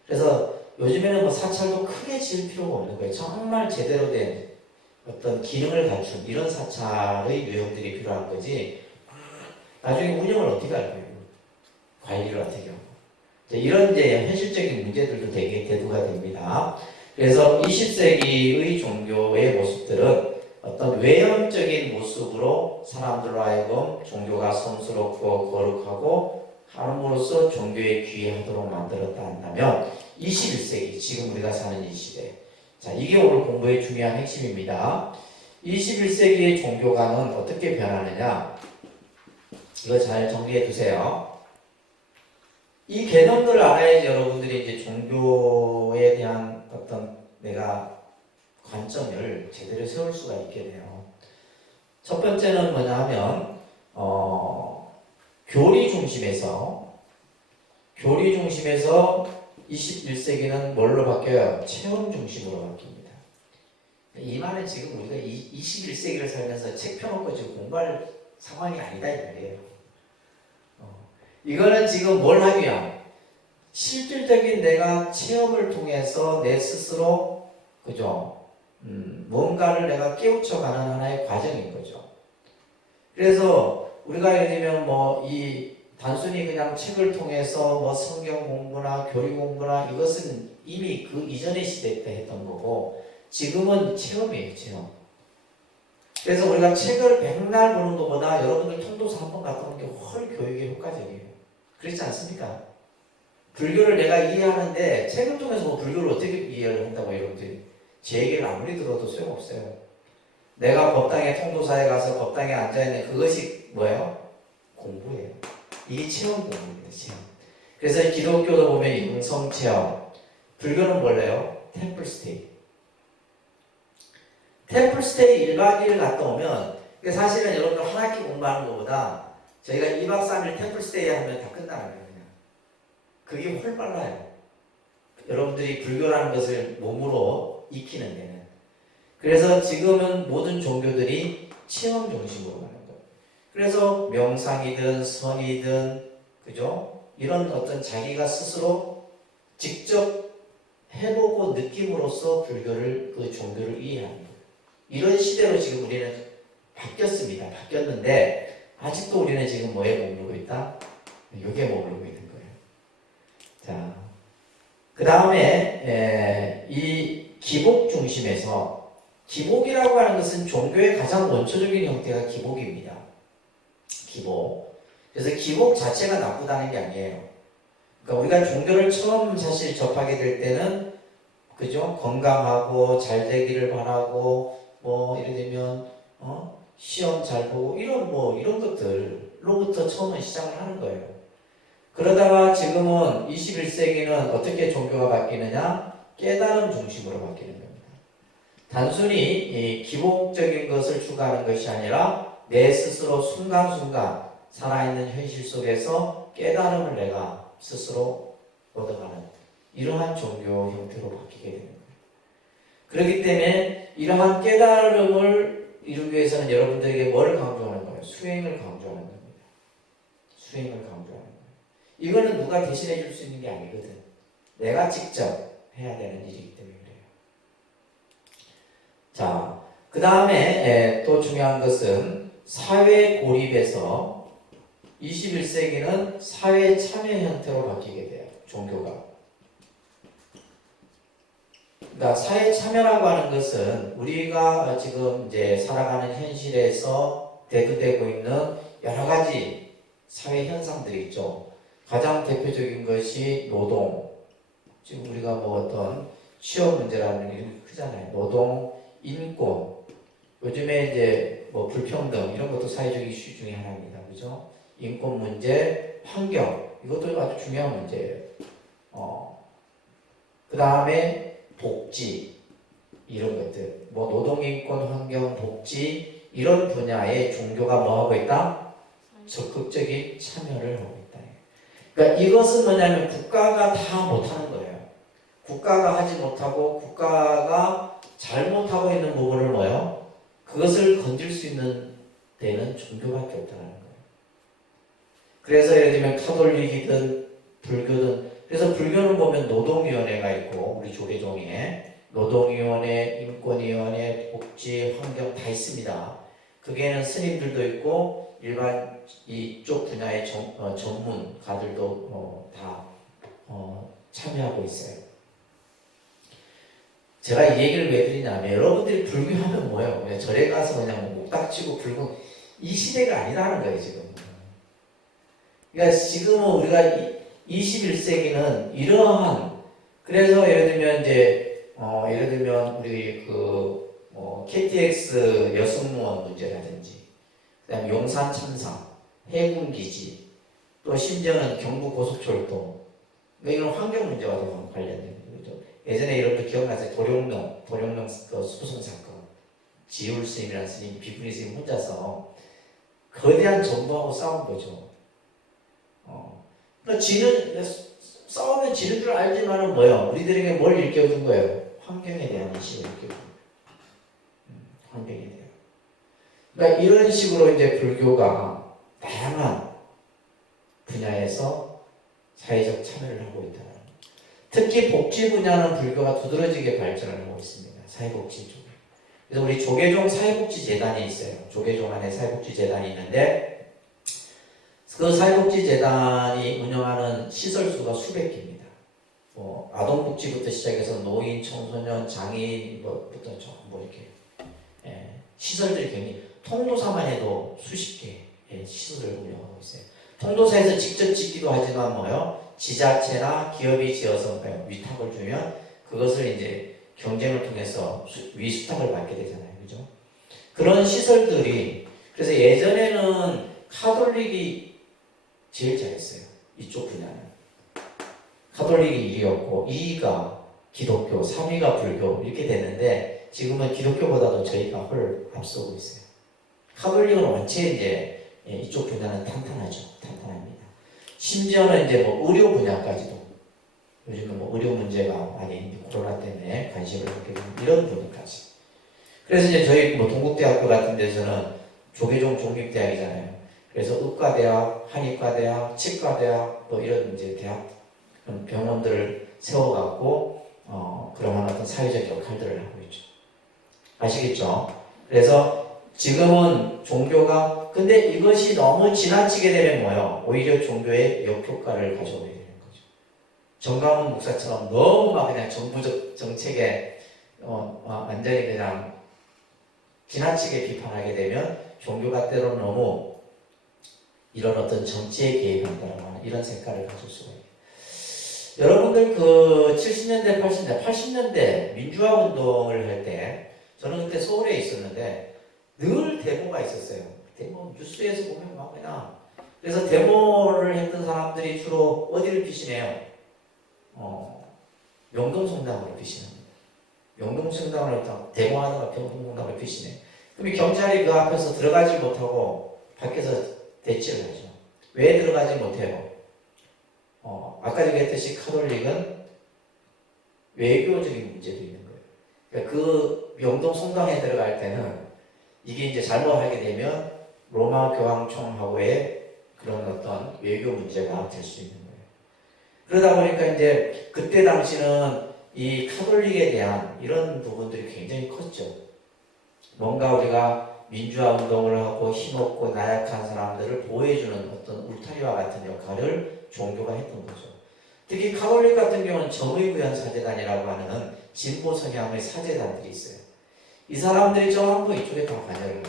그래서 요즘에는 뭐 사찰도 크게 지을 필요가 없는 거예요. 정말 제대로 된 어떤 기능을 갖춘 이런 사찰의 유형들이 필요한 거지. 나중에 운영을 어떻게 할 거예요? 관리를 어떻게 하고. 이런 이제 현실적인 문제들도 되게 대두가 됩니다. 그래서 20세기의 종교의 모습들은 어떤 외형적인 모습으로 사람들로 하여금 종교가 성스럽고 거룩하고 함으로써 종교에 귀하도록 만들었다 한다면 21세기, 지금 우리가 사는 이 시대. 자, 이게 오늘 공부의 중요한 핵심입니다. 21세기의 종교관은 어떻게 변하느냐? 이거 잘 정리해 두세요. 이 개념들을 알아야지 여러분들이 이제 종교에 대한 어떤 내가 관점을 제대로 세울 수가 있게 돼요. 첫 번째는 뭐냐 하면 교리 중심에서 21세기는 뭘로 바뀌어요? 체험 중심으로 바뀝니다. 이 말은 지금 우리가 21세기를 살면서 책 펴놓고 지금 공부할 상황이 아니다 이 말이에요. 이거는 지금 뭘 하기 위한 실질적인 내가 체험을 통해서 내 스스로 그죠? 뭔가를 내가 깨우쳐가는 하나의 과정인 거죠. 그래서 우리가 예를 들면 뭐 이 단순히 그냥 책을 통해서 뭐 성경 공부나 교리 공부나 이것은 이미 그 이전의 시대 때 했던 거고 지금은 체험이에요, 체험. 그래서 우리가 책을 백날 보는 것보다 여러분들 통도서 한 번 갔다 오는 게 훨 교육에 효과적이에요. 그렇지 않습니까? 불교를 내가 이해하는데 책을 통해서 뭐 불교를 어떻게 이해를 한다고 여러분들이 제 얘기를 아무리 들어도 소용없어요. 내가 법당의 통도사에 가서 법당에 앉아있는 그것이 뭐예요? 공부예요. 이게 체험 공부입니다. 체험. 그래서 기독교도 보면 임성체험, 불교는 뭘래요? 템플스테이. 템플스테이 1박 2일 갔다 오면 사실은 여러분들 한 학기 공부하는 것보다 저희가 2박 3일 템플스테이 하면 다 끝나는 거예요. 그냥. 그게 훨 빨라요. 여러분들이 불교라는 것을 몸으로 익히는 데는. 그래서 지금은 모든 종교들이 체험 중심으로 가는 거예요. 그래서 명상이든 선이든 그죠? 이런 어떤 자기가 스스로 직접 해보고 느낌으로써 불교를 그 종교를 이해하는 거예요. 이런 시대로 지금 우리는 바뀌었습니다. 바뀌었는데 아직도 우리는 지금 뭐에 머무르고 있다? 요게 머무르고 있는 거예요. 자, 그 다음에 이 기복 중심에서 기복이라고 하는 것은 종교의 가장 원초적인 형태가 기복입니다. 기복. 그래서 기복 자체가 나쁘다는 게 아니에요. 그러니까 우리가 종교를 처음 사실 접하게 될 때는 그죠? 건강하고 잘 되기를 바라고 뭐 예를 들면 시험 잘 보고 이런 것들로부터 처음에 시작을 하는 거예요. 그러다가 지금은 21세기는 어떻게 종교가 바뀌느냐? 깨달음 중심으로 바뀌는 겁니다. 단순히 이 기복적인 것을 추구하는 것이 아니라 내 스스로 순간순간 살아있는 현실 속에서 깨달음을 내가 스스로 얻어가는 이러한 종교 형태로 바뀌게 되는 거예요. 그렇기 때문에 이러한 깨달음을 이루기 위해서는 여러분들에게 뭘 강조하는 거예요? 수행을 강조하는 겁니다. 수행을 강조하는 거예요. 이거는 누가 대신해 줄 수 있는 게 아니거든. 내가 직접 해야 되는 일이기 때문에 그래요. 자, 그 다음에 또 중요한 것은 사회 고립에서 21세기는 사회 참여 형태로 바뀌게 돼요. 종교가. 그러니까 사회 참여라고 하는 것은 우리가 지금 이제 살아가는 현실에서 대두되고 있는 여러 가지 사회 현상들이 있죠. 가장 대표적인 것이 노동, 지금 우리가 뭐 어떤 취업 문제라는 게 크잖아요. 노동, 인권, 요즘에 이제 뭐 불평등 이런 것도 사회적 이슈 중에 하나입니다. 그죠? 인권 문제, 환경 이것도 아주 중요한 문제예요. 그 다음에 복지 이런 것들, 뭐 노동인권, 환경, 복지 이런 분야에 종교가 뭐 하고 있다? 적극적인 참여를 하고 있다. 그러니까 이것은 뭐냐면 국가가 다 못하는 거예요. 국가가 하지 못하고 국가가 잘못하고 있는 부분을 뭐요? 그것을 건질 수 있는 데는 종교밖에 없다는 거예요. 그래서 예를 들면 카톨릭이든 불교든, 그래서 불교는 보면 노동위원회가 있고 우리 조계종에 노동위원회, 인권위원회, 복지, 환경 다 있습니다. 그게는 스님들도 있고 일반 이쪽 분야의 전문가들도 다 참여하고 있어요. 제가 이 얘기를 왜 드리냐면 여러분들이 불교하면 뭐예요? 그냥 절에 가서 그냥 목 닥치고 불고 이 시대가 아니라는 거예요 지금. 그러니까 지금은 우리가 21세기는 이러한, 그래서 예를 들면 이제 예를 들면 우리 KTX 여승무원 문제라든지, 그다음에 용산 참사, 해군기지, 또 심지어는 경부 고속철도, 이런 환경 문제와 관련된 거죠. 예전에 이런 거 기억나세요? 도룡령 그 소송 사건, 지울 스님이라는 스님, 비구니 스님 혼자서 거대한 정부하고 싸운 거죠. 그러니까 싸우면 지는 줄 알지만은 뭐예요? 우리들에게 뭘 일깨워준 거예요? 환경에 대한 인식을 일깨워준 거예요. 환경에 대한. 그러니까 이런 식으로 이제 불교가 다양한 분야에서 사회적 참여를 하고 있다. 특히 복지 분야는 불교가 두드러지게 발전을 하고 있습니다. 사회복지 쪽. 그래서 우리 조계종 사회복지재단이 있어요. 조계종 안에 사회복지재단이 있는데 그 사회복지재단이 운영하는 시설수가 수백 개입니다. 아동복지부터 시작해서 노인, 청소년, 장애인 부터 전부 이렇게 시설들이 굉장히, 통도사만 해도 수십 개의 시설을 운영하고 있어요. 통도사에서 직접 짓기도 하지만 뭐요? 지자체나 기업이 지어서 위탁을 주면 그것을 이제 경쟁을 통해서 위수탁을 받게 되잖아요. 그죠? 그런 시설들이, 그래서 예전에는 카톨릭이 제일 잘했어요. 이쪽 분야는. 카톨릭이 1위였고 2위가 기독교, 3위가 불교 이렇게 됐는데 지금은 기독교보다도 저희가 훨 앞서고 있어요. 카톨릭은 원체 이제 이쪽 분야는 탄탄하죠. 탄탄합니다. 심지어는 이제 뭐 의료 분야까지도, 요즘은 뭐 의료 문제가 많이 코로나 때문에 관심을 갖게 되는 이런 분야까지. 그래서 이제 저희 뭐 동국대학교 같은 데서는 조계종 종립대학이잖아요. 그래서 의과대학, 한의과대학, 치과대학, 또 이런 이제 대학, 병원들을 세워갖고, 그러한 어떤 사회적 역할들을 하고 있죠. 아시겠죠? 그래서 지금은 종교가, 근데 이것이 너무 지나치게 되면 뭐예요? 오히려 종교의 역효과를 가져오게 되는 거죠. 정강훈 목사처럼 너무 막 그냥 정부적 정책에, 완전히 그냥 지나치게 비판하게 되면 종교가 때로는 너무 이런 어떤 정치에 개입한다는 이런 색깔을 가질 수가 있어요. 여러분들 그 70년대, 80년대 민주화 운동을 할 때 저는 그때 서울에 있었는데 늘 데모가 있었어요. 데모 뉴스에서 보면 막 그냥, 그래서 데모를 했던 사람들이 주로 어디를 피신해요? 명동성당으로 피신합니다. 명동성당을 데모하다가 명동성당을 피신해. 그럼 경찰이 그 앞에서 들어가지 못하고 밖에서 대치를 하죠. 왜 들어가지 못해요? 아까 얘기했듯이 카톨릭은 외교적인 문제도 있는 거예요. 그러니까 그 명동 성당에 들어갈 때는 이게 이제 잘못하게 되면 로마 교황 총하고의 그런 어떤 외교 문제가 될 수 있는 거예요. 그러다 보니까 이제 그때 당시는 이 카톨릭에 대한 이런 부분들이 굉장히 컸죠. 뭔가 우리가 민주화 운동을 하고 힘없고 나약한 사람들을 보호해주는 어떤 울타리와 같은 역할을 종교가 했던 거죠. 특히 카톨릭 같은 경우는 정의구현 사제단이라고 하는 진보 성향의 사제단들이 있어요. 이 사람들이 전부 이쪽에 다 관여를 해요.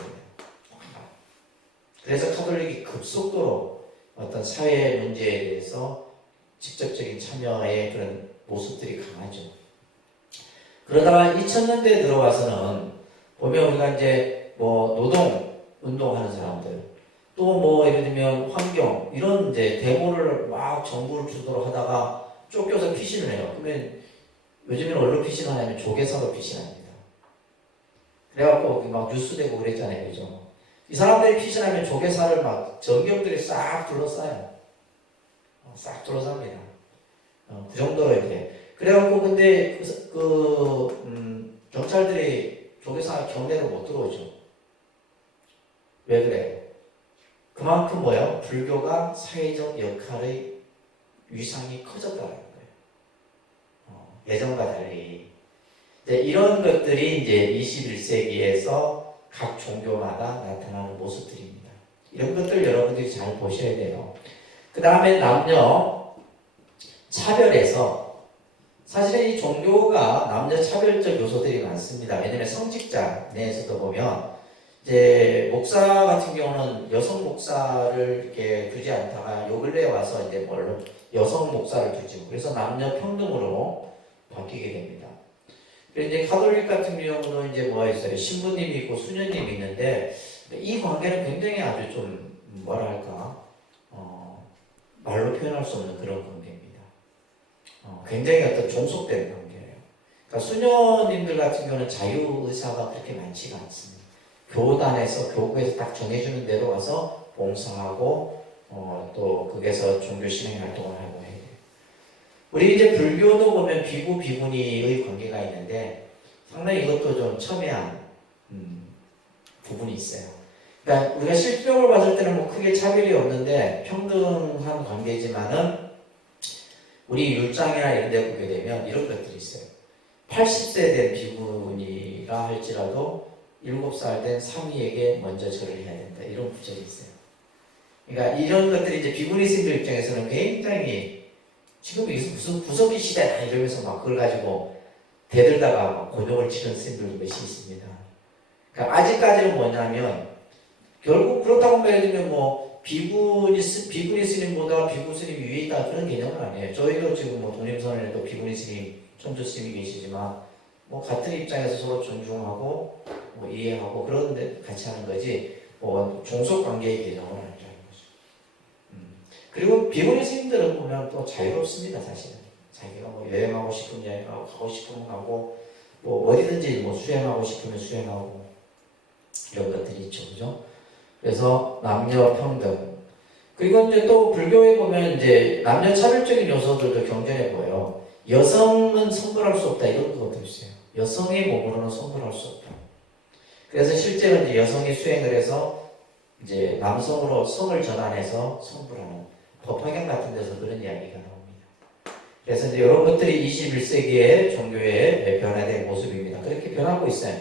그래서 카톨릭이 급속도로 어떤 사회 문제에 대해서 직접적인 참여의 그런 모습들이 강하죠. 그러다가 2000년대에 들어와서는 보면 우리가 이제 뭐 노동 운동하는 사람들 또 뭐 예를 들면 환경 이런 이제 데모를 막 정부를 주도로 하다가 쫓겨서 피신을 해요. 그러면 요즘에는 어디로 피신하냐면 조계사로 피신합니다. 그래갖고 막 뉴스 되고 그랬잖아요. 그죠? 이 사람들이 피신하면 조계사를 막 정경들이 싹 둘러싸요. 싹 둘러쌉니다. 그 정도로 이제. 그래갖고 근데 경찰들이 조계사 경내로 못 들어오죠. 왜 그래요? 그만큼 뭐예요? 불교가 사회적 역할의 위상이 커졌다는 거예요. 예전과 달리. 이런 것들이 이제 21세기에서 각 종교마다 나타나는 모습들입니다. 이런 것들 여러분들이 잘 보셔야 돼요. 그 다음에 남녀 차별에서 사실은 이 종교가 남녀 차별적 요소들이 많습니다. 왜냐하면 성직자 내에서도 보면 이제 목사 같은 경우는 여성 목사를 이렇게 두지 않다가 요 근래에 와서 이제 뭘로 여성 목사를 두죠. 그래서 남녀 평등으로 바뀌게 됩니다. 그리고 이제 가톨릭 같은 경우는 이제 뭐가 있어요? 신부님이 있고 수녀님이 있는데 이 관계는 굉장히 아주 좀 뭐랄까 말로 표현할 수 없는 그런 관계입니다. 굉장히 어떤 종속된 관계예요. 그러니까 수녀님들 같은 경우는 자유 의사가 그렇게 많지가 않습니다. 교단에서 교구에서 딱 정해주는 대로 와서 봉사하고 또 거기에서 종교 신행 활동을 하고 해요. 우리 이제 불교도 보면 비구 비구니의 관계가 있는데 상당히 이것도 좀 첨예한 부분이 있어요. 그러니까 우리가 실질적으로 봤을 때는 뭐 크게 차별이 없는데 평등한 관계지만은 우리 율장이나 이런 데 보게 되면 이런 것들이 있어요. 80세 된 비구니라 할지라도 7살 된 사미에게 먼저 절을 해야 된다. 이런 구절이 있어요. 그러니까 이런 것들이 이제 비구니 스님들 입장에서는 굉장히 지금 이게 무슨 구석기 시대다 이러면서 막 그걸 가지고 대들다가 막 곤욕을 치는 스님들 몇이 있습니다. 그러니까 아직까지는 뭐냐면 결국 그렇다고 예를 들면 뭐 비구니 스님보다 비구 스님이 위에 있다 그런 개념은 아니에요. 저희도 지금 뭐 독립선언에도 비구니 스님, 천주 스님이 계시지만 뭐 같은 입장에서 서로 존중하고 뭐 이해하고 그런데 같이 하는 거지 뭐 종속 관계의 개념은 아니라는 거죠. 그리고 비구니 스님들은 보면 또 자유롭습니다. 사실은 자기가 뭐 여행하고 싶으면 여행하고 가고 싶으면 가고 뭐 어디든지 뭐 수행하고 싶으면 수행하고 이런 것들이 있죠, 그죠? 그래서 남녀 평등. 그리고 이제 또 불교에 보면 이제 남녀 차별적인 요소들도 경전해 보여요. 여성은 성불할 수 없다 이런 것도 있어요. 여성의 몸으로는 성불할 수 없다. 그래서 실제로 이제 여성이 수행을 해서 이제 남성으로 성을 전환해서 성불하는 법화경 같은 데서 그런 이야기가 나옵니다. 그래서 이제 이런 것들이 21세기의 종교의 변화된 모습입니다. 그렇게 변하고 있어요.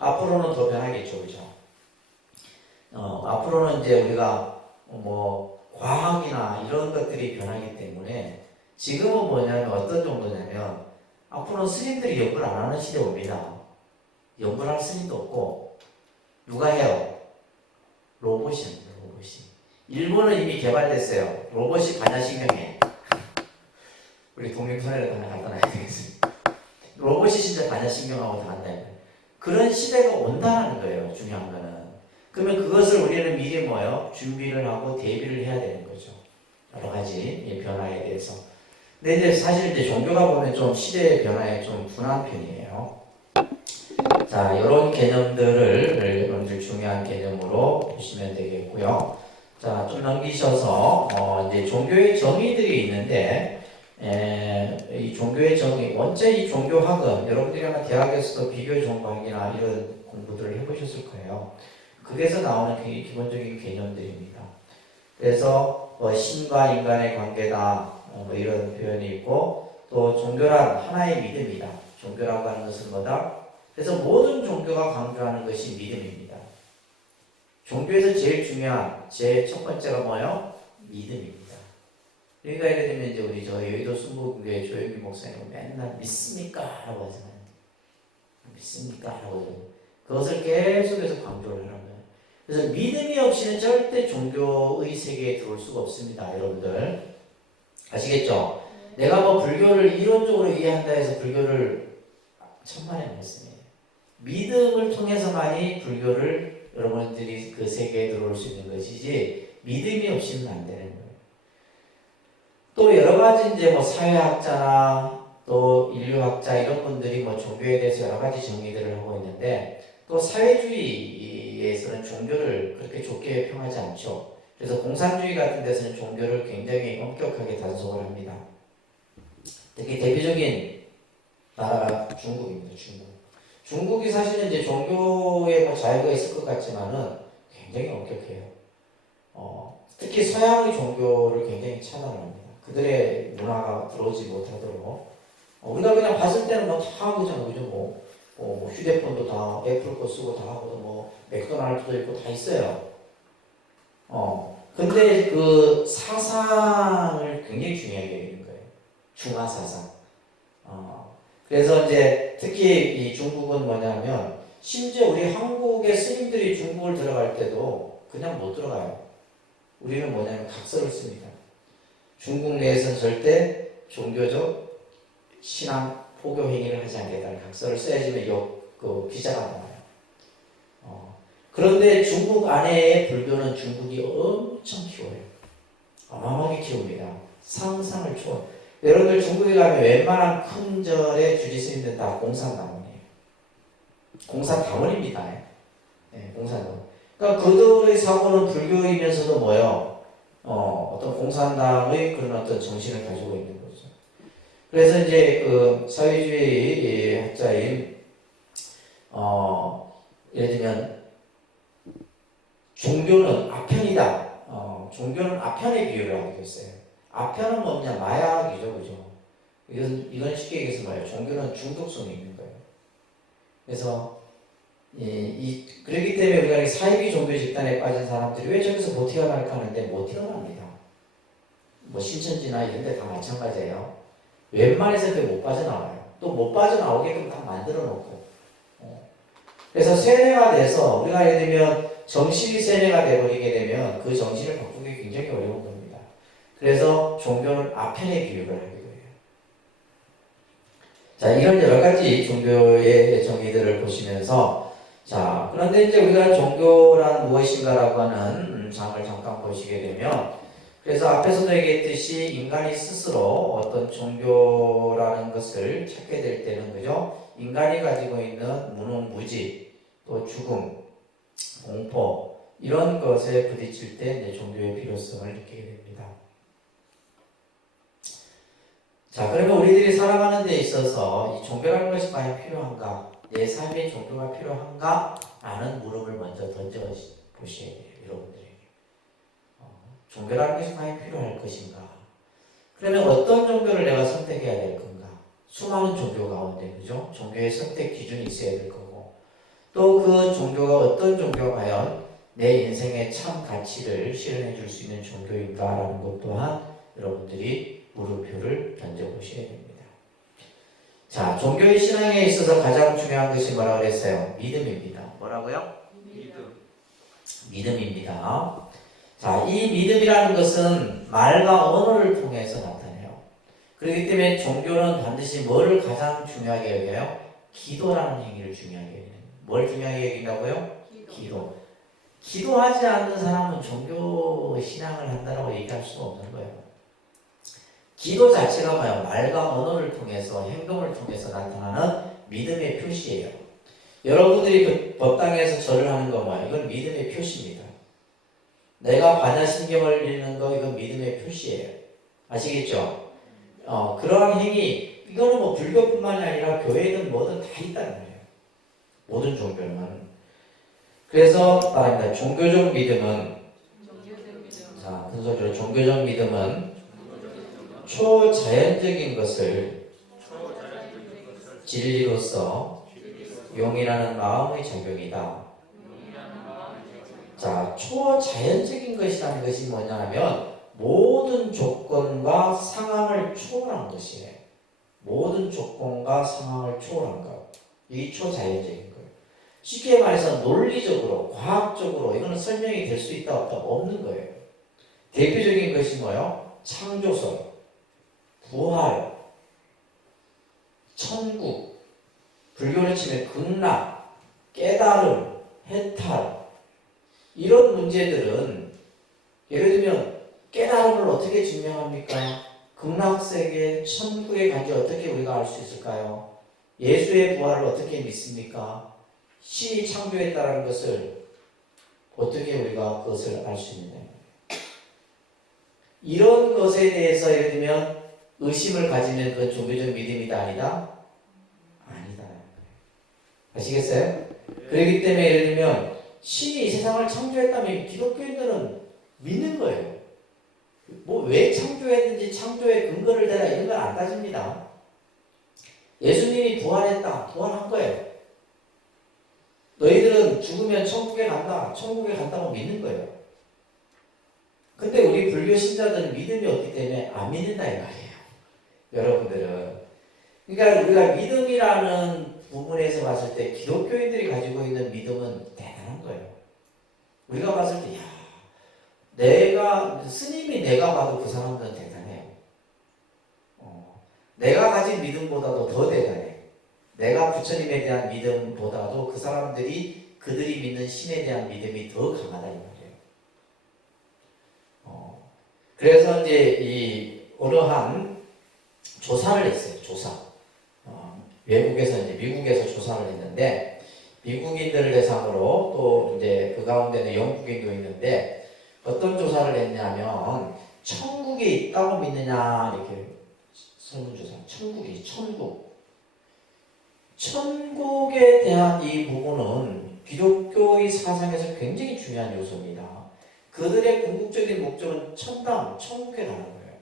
앞으로는 더 변하겠죠, 그죠? 앞으로는 이제 우리가 뭐 과학이나 이런 것들이 변하기 때문에 지금은 뭐냐면 어떤 정도냐면 앞으로는 스님들이 연구를 안 하는 시대 옵니다. 연구를 할 스님도 없고 누가 해요? 로봇입니다. 로봇이. 일본은 이미 개발됐어요. 로봇이 반야신경해. 우리 독립선언에 하나 갖다 놔야 되겠습니다. 로봇이 진짜 반야신경하고 다 한다. 그런 시대가 온다는 거예요. 중요한 거는. 그러면 그것을 우리는 미리 뭐예요? 준비를 하고 대비를 해야 되는 거죠. 여러 가지 변화에 대해서. 근데 이제 사실 이제 종교가 보면 좀 시대의 변화에 좀 둔한 편이에요. 자, 이런 개념들을 여러분들 중요한 개념으로 보시면 되겠고요. 자, 좀 넘기셔서 이제 종교의 정의들이 있는데 이 종교의 정의, 원체 이 종교학은 여러분들이 아마 대학에서도 비교의 종교학이나 이런 공부들을 해보셨을 거예요. 거기에서 나오는 기본적인 개념들입니다. 그래서 신과 인간의 관계다 뭐 이런 표현이 있고 또 종교란 하나의 믿음이다. 종교라고 하는 것은 뭐다? 그래서 모든 종교가 강조하는 것이 믿음입니다. 종교에서 제일 중요한 제일 첫 번째가 뭐예요? 믿음입니다. 그러니까 예를 들면 이제 우리 저 여의도 순복음교회 조영기 목사님은 맨날 믿습니까? 라고 하잖아요. 믿습니까? 라고 하잖아요. 그것을 계속해서 강조를 하는 거예요. 그래서 믿음이 없이는 절대 종교의 세계에 들어올 수가 없습니다. 여러분들 아시겠죠? 내가 뭐 불교를 이론적으로 이해한다 해서 불교를 천만의 말씀이에요. 믿음을 통해서만이 불교를 여러분들이 그 세계에 들어올 수 있는 것이지 믿음이 없이는 안 되는 거예요. 또 여러 가지 이제 뭐 사회학자나 또 인류학자 이런 분들이 뭐 종교에 대해서 여러 가지 정의들을 하고 있는데 또 사회주의에서는 종교를 그렇게 좋게 평하지 않죠. 그래서 공산주의 같은 데서는 종교를 굉장히 엄격하게 단속을 합니다. 특히 대표적인 나라가 중국입니다. 중국이 사실은 이제 종교에 뭐 자유가 있을 것 같지만은 굉장히 엄격해요. 특히 서양의 종교를 굉장히 차단합니다. 그들의 문화가 들어오지 못하도록. 우리가 그냥 봤을 때는 뭐 다 하잖아요. 그죠? 뭐 휴대폰도 다 애플 거 쓰고 다 하고 뭐 맥도날드도 있고 다 있어요. 근데 그 사상을 굉장히 중요하게 여기는 거예요. 중화 사상. 그래서 이제 특히 이 중국은 뭐냐면 심지어 우리 한국의 스님들이 중국을 들어갈 때도 그냥 못 들어가요. 우리는 뭐냐면 각서를 씁니다. 중국 내에서는 절대 종교적 신앙 포교 행위를 하지 않겠다는 각서를 써야지만 그 비자가 나와요. 그런데 중국 안에의 불교는 중국이 엄청 키워요. 어마어마하게 키웁니다. 상상을 초월. 여러분들 중국에 가면 웬만한 큰 절의 주지스님들 다 공산당원이에요. 공산당원입니다. 네, 공산당원. 그러니까 그들의 사고는 불교이면서도 뭐예요? 어떤 공산당의 그런 어떤 정신을 가지고 있는 거죠. 그래서 이제 그 사회주의 학자인 예를 들면 종교는 아편이다. 종교는 아편의 비유를 하고 있어요. 아편은 뭐냐? 마약이죠, 그죠? 이건 쉽게 얘기해서 뭐예요? 종교는 중독성이 있는 거예요. 그래서 그렇기 때문에 우리가 사이비 종교 집단에 빠진 사람들이 왜 저기서 못 태어날까 하는데 못 태어납니다. 뭐 신천지나 이런 데 다 마찬가지예요. 웬만해서 그게 못 빠져나와요. 또 못 빠져나오게끔 다 만들어 놓고. 그래서 세뇌가 돼서 우리가 예를 들면 정신이 세뇌가 돼버리게 되면 그 정신을 바꾸기 굉장히 어려운 겁니다. 그래서 종교는 아편의 비유를 하게 돼요. 자, 이런 여러 가지 종교의 정의들을 보시면서 자, 그런데 이제 우리가 종교란 무엇인가라고 하는 장을 잠깐 보시게 되면 그래서 앞에서도 얘기했듯이 인간이 스스로 어떤 종교라는 것을 찾게 될 때는 그죠? 인간이 가지고 있는 무능무지, 또 죽음, 공포 이런 것에 부딪힐 때 이제 종교의 필요성을 느끼게 됩니다. 자, 그러면 우리들이 살아가는 데 있어서 이 종교라는 것이 과연 필요한가? 내 삶에 종교가 필요한가? 라는 물음을 먼저 던져보셔야 돼요, 여러분들에게. 종교라는 것이 과연 필요할 것인가? 그러면 어떤 종교를 내가 선택해야 될 건가? 수많은 종교 가운데, 그죠? 종교의 선택 기준이 있어야 될 거고, 또 그 종교가 어떤 종교가 과연 내 인생의 참 가치를 실현해 줄 수 있는 종교인가라는 것 또한 여러분들이 물음표를 던져보셔야 됩니다. 자, 종교의 신앙에 있어서 가장 중요한 것이 뭐라고 그랬어요? 믿음입니다. 뭐라고요? 믿음입니다. 자, 이 믿음이라는 것은 말과 언어를 통해서 나타나요. 그렇기 때문에 종교는 반드시 뭐를 가장 중요하게 여겨요? 기도라는 행위를 중요하게 여겨요. 뭘 중요하게 여긴다고요? 기도. 기도하지 않는 사람은 종교 신앙을 한다고 얘기할 수가 없는 거예요. 기도 자체가 뭐예요? 말과 언어를 통해서 행동을 통해서 나타나는 믿음의 표시예요. 여러분들이 그 법당에서 절을 하는 거 뭐예요? 이건 믿음의 표시입니다. 내가 반야신경을 읽는 거 이건 믿음의 표시예요. 아시겠죠? 그러한 행위 이거는 뭐 불교뿐만이 아니라 교회든 뭐든 다 있다는 거예요. 모든 종교는. 그래서 말합니다. 종교적 믿음은 자, 큰 소리로 종교적 믿음은 초자연적인 것을 진리로서 용인하는 마음의 작용이다. 자, 초자연적인 것이라는 것이 뭐냐면 모든 조건과 상황을 초월한 것이에요. 모든 조건과 상황을 초월한 것. 이게 초자연적인 거예요. 쉽게 말해서 논리적으로, 과학적으로 이거는 설명이 될 수 있다 없다 없는 거예요. 대표적인 것이 뭐예요? 창조성. 부활, 천국, 불교로 치면 극락, 깨달음, 해탈 이런 문제들은 예를 들면 깨달음을 어떻게 증명합니까? 극락세계, 천국에 간지 어떻게 우리가 알 수 있을까요? 예수의 부활을 어떻게 믿습니까? 신이 창조했다는 것을 어떻게 우리가 그것을 알 수 있느냐. 이런 것에 대해서 예를 들면 의심을 가지면 그건 종교적 믿음이다 아니다? 아니다. 아시겠어요? 그렇기 때문에 예를 들면 신이 이 세상을 창조했다면 기독교인들은 믿는 거예요. 뭐 왜 창조했는지 창조의 근거를 대라 이런 건 안 따집니다. 예수님이 부활했다. 부활한 거예요. 너희들은 죽으면 천국에 간다. 천국에 간다고 믿는 거예요. 근데 우리 불교 신자들은 믿음이 없기 때문에 안 믿는다 이 말이에요. 여러분들은. 그러니까 우리가 믿음이라는 부분에서 봤을 때 기독교인들이 가지고 있는 믿음은 대단한 거예요. 우리가 봤을 때 스님이 내가 봐도 그 사람들은 대단해요. 내가 가진 믿음보다도 더 대단해. 내가 부처님에 대한 믿음보다도 그 사람들이 그들이 믿는 신에 대한 믿음이 더 강하다 이 말이에요. 그래서 이제 어느 한 조사를 했어요. 조사. 외국에서 이제 미국에서 조사를 했는데 미국인들을 대상으로 또 이제 그 가운데는 영국인도 있는데 어떤 조사를 했냐면 천국에 있다고 믿느냐 이렇게 설문조사. 천국에 대한 이 부분은 기독교의 사상에서 굉장히 중요한 요소입니다. 그들의 궁극적인 목적은 천국에 가는 거예요.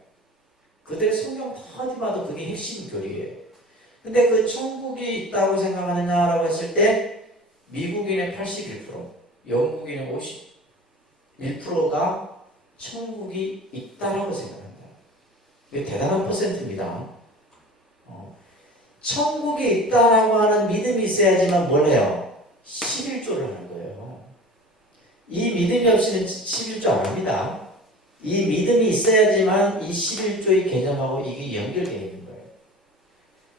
그들의 성경 다 어디 봐도 그게 핵심 교리예요. 근데 그 천국이 있다고 생각하느냐라고 했을 때 미국인의 81%, 영국인의 51%가 천국이 있다라고 생각합니다. 이게 대단한 퍼센트입니다. 천국이 있다라고 하는 믿음이 있어야지만 뭘 해요? 11조를 하는 거예요. 이 믿음이 없이는 11조 안 합니다. 이 믿음이 있어야지만 이 11조의 개념하고 이게 연결되어 있는 거예요.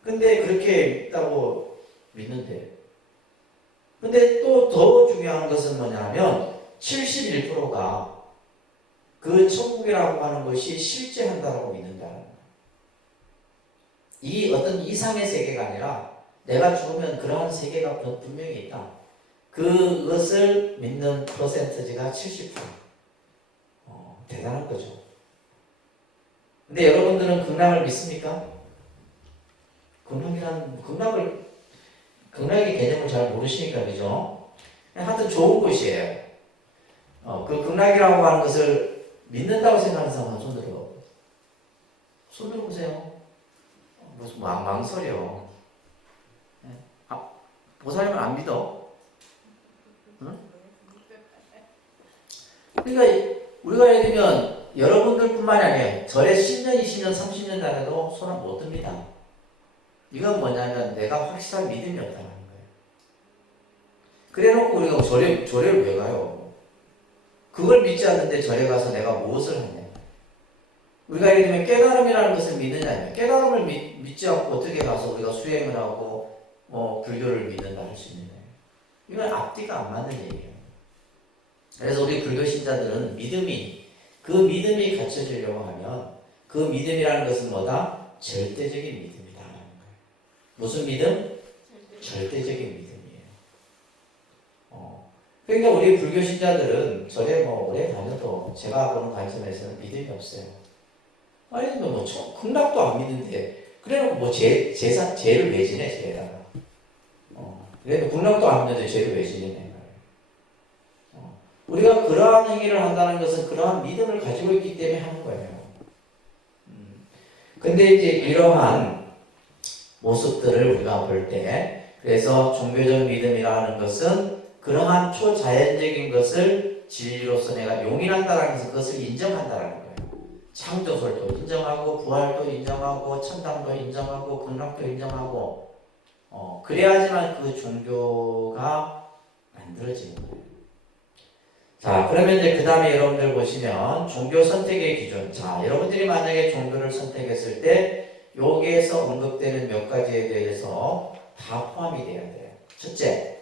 근데 그렇게 있다고 믿는데. 근데 또 더 중요한 것은 뭐냐면 71%가 그 천국이라고 하는 것이 실제 한다라고 믿는다는 거예요. 이 어떤 이상의 세계가 아니라 내가 죽으면 그러한 세계가 분명히 있다. 그것을 믿는 퍼센트지가 70%. 대단한 거죠. 근데 여러분들은 극락을 믿습니까? 극락의 개념을 잘 모르시니까, 그죠? 하여튼 좋은 곳이에요. 그 극락이라고 하는 것을 믿는다고 생각하는 사람은 손 들어. 손 들어보세요. 무슨 망설여. 보살님은 안 믿어. 응? 그러니까 우리가 예를 들면 여러분들뿐만이 아니에요. 절에 10년, 20년, 30년 다녀도 손 못 듭니다. 이건 뭐냐면 내가 확실한 믿음이 없다는 거예요. 그래놓고 우리가 절에를 왜 가요? 그걸 믿지 않는데 절에 가서 내가 무엇을 하냐? 우리가 예를 들면 깨달음이라는 것을 믿느냐? 깨달음을 믿지 않고 어떻게 가서 우리가 수행을 하고 불교를 믿는다 할 수 있느냐? 이건 앞뒤가 안 맞는 얘기예요. 그래서 우리 불교 신자들은 그 믿음이 갖춰지려고 하면 그 믿음이라는 것은 뭐다? 절대적인 믿음이다. 무슨 믿음? 절대적인 믿음이에요. 그러니까 우리 불교 신자들은 절에 오래 다녀도 제가 보는 관점에서는 믿음이 없어요. 아니, 극락도 안 믿는데, 그래놓고 죄를 왜 지내, 죄에다가. 그래도 극락도 안 믿는데 죄를 왜 지내냐. 우리가 그러한 행위를 한다는 것은 그러한 믿음을 가지고 있기 때문에 하는 거예요. 근데 이제 이러한 모습들을 우리가 볼 때, 그래서 종교적 믿음이라는 것은 그러한 초자연적인 것을 진리로서 내가 용인한다는 것은 그것을 인정한다는 거예요. 창조설도 인정하고 부활도 인정하고 천당도 인정하고 극락도 인정하고 그래야지만 그 종교가 만들어지는 거예요. 자, 그러면 이제 그 다음에 여러분들 보시면 종교 선택의 기준. 자, 여러분들이 만약에 종교를 선택했을 때 여기에서 언급되는 몇 가지에 대해서 다 포함이 돼야 돼요. 첫째,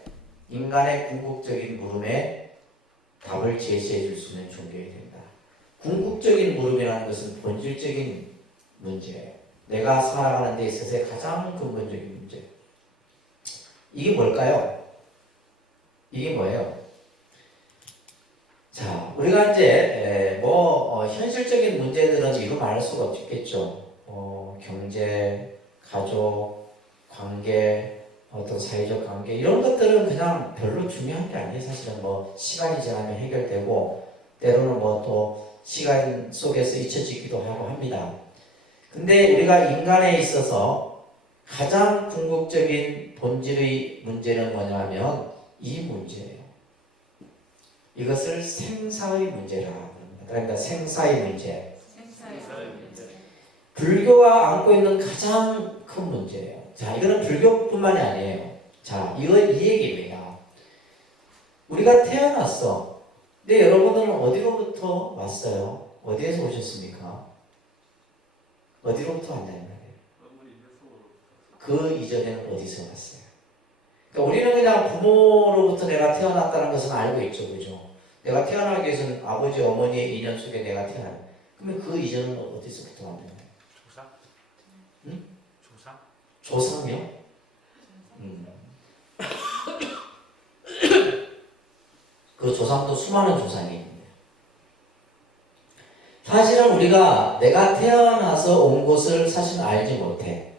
인간의 궁극적인 물음에 답을 제시해 줄 수 있는 종교가 된다. 궁극적인 물음이라는 것은 본질적인 문제예요. 내가 살아가는 데 있어서의 가장 근본적인 문제. 이게 뭘까요? 이게 뭐예요? 자, 우리가 이제 현실적인 문제들은 이루 말할 수가 없겠죠. 경제, 가족, 관계, 어떤 사회적 관계 이런 것들은 그냥 별로 중요한 게 아니에요. 사실은 시간이 지나면 해결되고 때로는 또 시간 속에서 잊혀지기도 하고 합니다. 근데 우리가 인간에 있어서 가장 궁극적인 본질의 문제는 뭐냐면 이 문제예요. 이것을 생사의 문제라 합니다. 그러니까 생사의 문제. 불교가 안고 있는 가장 큰 문제예요. 자, 이거는 불교뿐만이 아니에요. 자, 이건 이 얘기입니다. 우리가 태어났어. 근데 여러분들은 어디로부터 왔어요? 어디에서 오셨습니까? 어디로부터 왔냐는 말이에요. 그 이전에는 어디서 왔어요? 그러니까 우리는 그냥 부모로부터 내가 태어났다는 것은 알고 있죠, 그죠? 내가 태어나기 위해서는 아버지, 어머니의 인연 속에 내가 태어나. 그러면 그 이전은 어디서부터 왔나요? 조상? 응? 조상? 조상이요? 그 조상도 수많은 조상이 있는데. 사실은 우리가 내가 태어나서 온 곳을 사실은 알지 못해.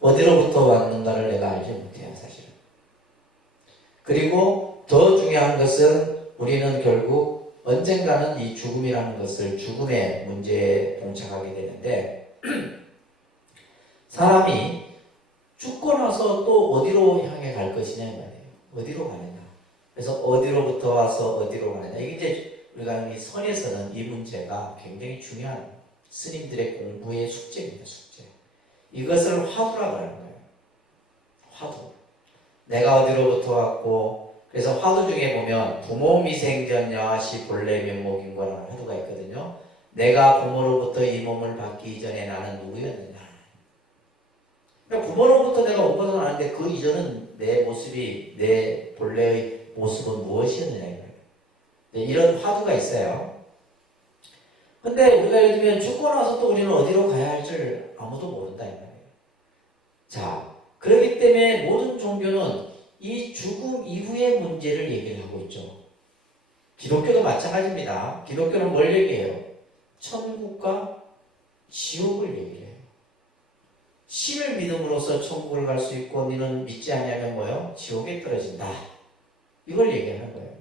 어디로부터 왔는가를 내가 알지 못해요, 사실은. 그리고 더 중요한 것은 우리는 결국 언젠가는 이 죽음이라는 것을 죽음의 문제에 봉착하게 되는데 사람이 죽고 나서 또 어디로 향해 갈 것이냐 이 말이에요. 어디로 가느냐. 그래서 어디로부터 와서 어디로 가느냐. 이게 이제 우리가 이 선에서는 이 문제가 굉장히 중요한 스님들의 공부의 숙제입니다. 숙제. 이것을 화두라고 하는 거예요. 화두. 내가 어디로부터 왔고 그래서 화두 중에 보면 부모 미생전야시 본래 면목인거라는 화두가 있거든요. 내가 부모로부터 이 몸을 받기 이전에 나는 누구였느냐. 그러니까 부모로부터 내가 온 것은 아는데 그 이전은 내 모습이 내 본래의 모습은 무엇이었느냐. 이런 화두가 있어요. 근데 우리가 예를 들면 죽고 나서 또 우리는 어디로 가야 할 줄 아무도 모른다 이 말이에요. 자, 그렇기 때문에 모든 종교는 이 죽음 이후의 문제를 얘기를 하고 있죠. 기독교도 마찬가지입니다. 기독교는 뭘 얘기해요? 천국과 지옥을 얘기해요. 신을 믿음으로써 천국을 갈 수 있고 너는 믿지 않냐면 뭐예요? 지옥에 떨어진다. 이걸 얘기하는 거예요.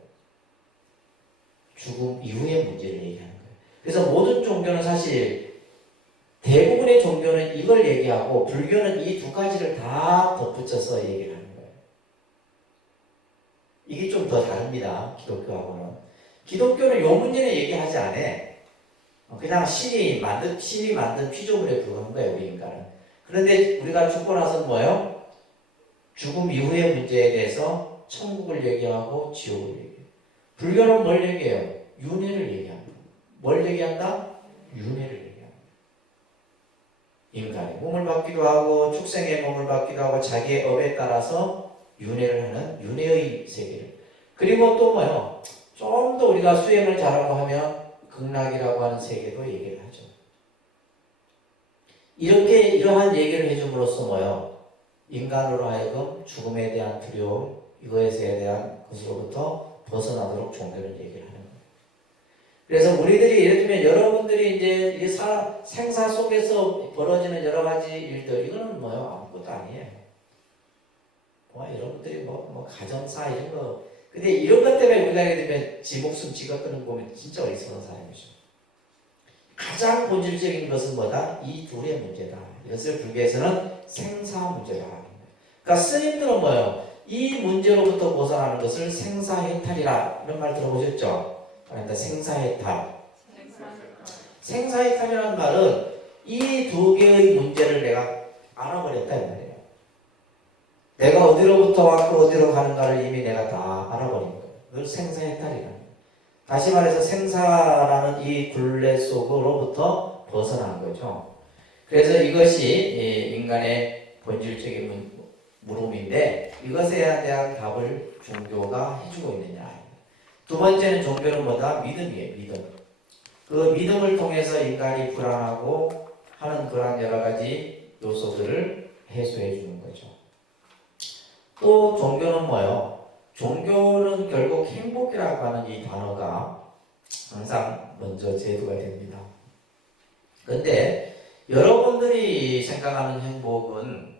죽음 이후의 문제를 얘기하는 거예요. 그래서 모든 종교는 사실 대부분의 종교는 이걸 얘기하고 불교는 이 두 가지를 다 덧붙여서 얘기를 하는 거예요. 이게 좀 더 다릅니다. 기독교하고는. 기독교는 이 문제는 얘기하지 않아. 그냥 신이 만든 피조물에 불과한 거예요. 우리 인간은. 그런데 우리가 죽고 나서는 뭐예요? 죽음 이후의 문제에 대해서 천국을 얘기하고 지옥을 얘기해요. 불교는 뭘 얘기해요? 윤회를 얘기합니다. 뭘 얘기한다? 윤회를 얘기합니다. 인간의 몸을 받기도 하고 축생의 몸을 받기도 하고 자기의 업에 따라서 윤회를 하는 윤회의 세계를. 그리고 또 뭐예요? 좀 더 우리가 수행을 잘하고 하면 극락이라고 하는 세계도 얘기를 하죠. 이러한 얘기를 해줌으로써 뭐예요? 인간으로 하여금 죽음에 대한 두려움, 이것에 대한 것으로부터 벗어나도록 종교를 얘기를 하는 거예요. 그래서 우리들이 예를 들면 여러분들이 이제 이 생사 속에서 벌어지는 여러 가지 일들, 이거는 뭐예요? 아무것도 아니에요. 여러분들이 가정사 이런 거. 근데 이런 것 때문에 우리가 예를 들면 지 목숨 지가 끄는 거 보면 진짜 어리석은 사람이죠. 가장 본질적인 것은 뭐다? 이 둘의 문제다. 이것을 불교에서는 생사 문제라 합니다. 그러니까 스님들은 뭐예요? 이 문제로부터 벗어나는 것을 생사해탈이라 이런 말 들어보셨죠? 그러니까 생사해탈. 생사해탈이라는 말은 이 두 개의 문제를 내가 알아버렸다 이 말이에요. 내가 어디로부터 왔고 어디로 가는가를 이미 내가 다 알아버린 거예요. 그걸 생사해탈이라는 거예요. 다시 말해서 생사라는 이 굴레 속으로부터 벗어난 거죠. 그래서 이것이 인간의 본질적인 물음인데 이것에 대한 답을 종교가 해주고 있느냐. 두 번째는 종교는 뭐다? 믿음이에요. 믿음. 그 믿음을 통해서 인간이 불안하고 하는 그런 여러 가지 요소들을 해소해 주는 거죠. 또 종교는 뭐예요? 종교는 결국 행복이라고 하는 이 단어가 항상 먼저 제도가 됩니다. 그런데 여러분들이 생각하는 행복은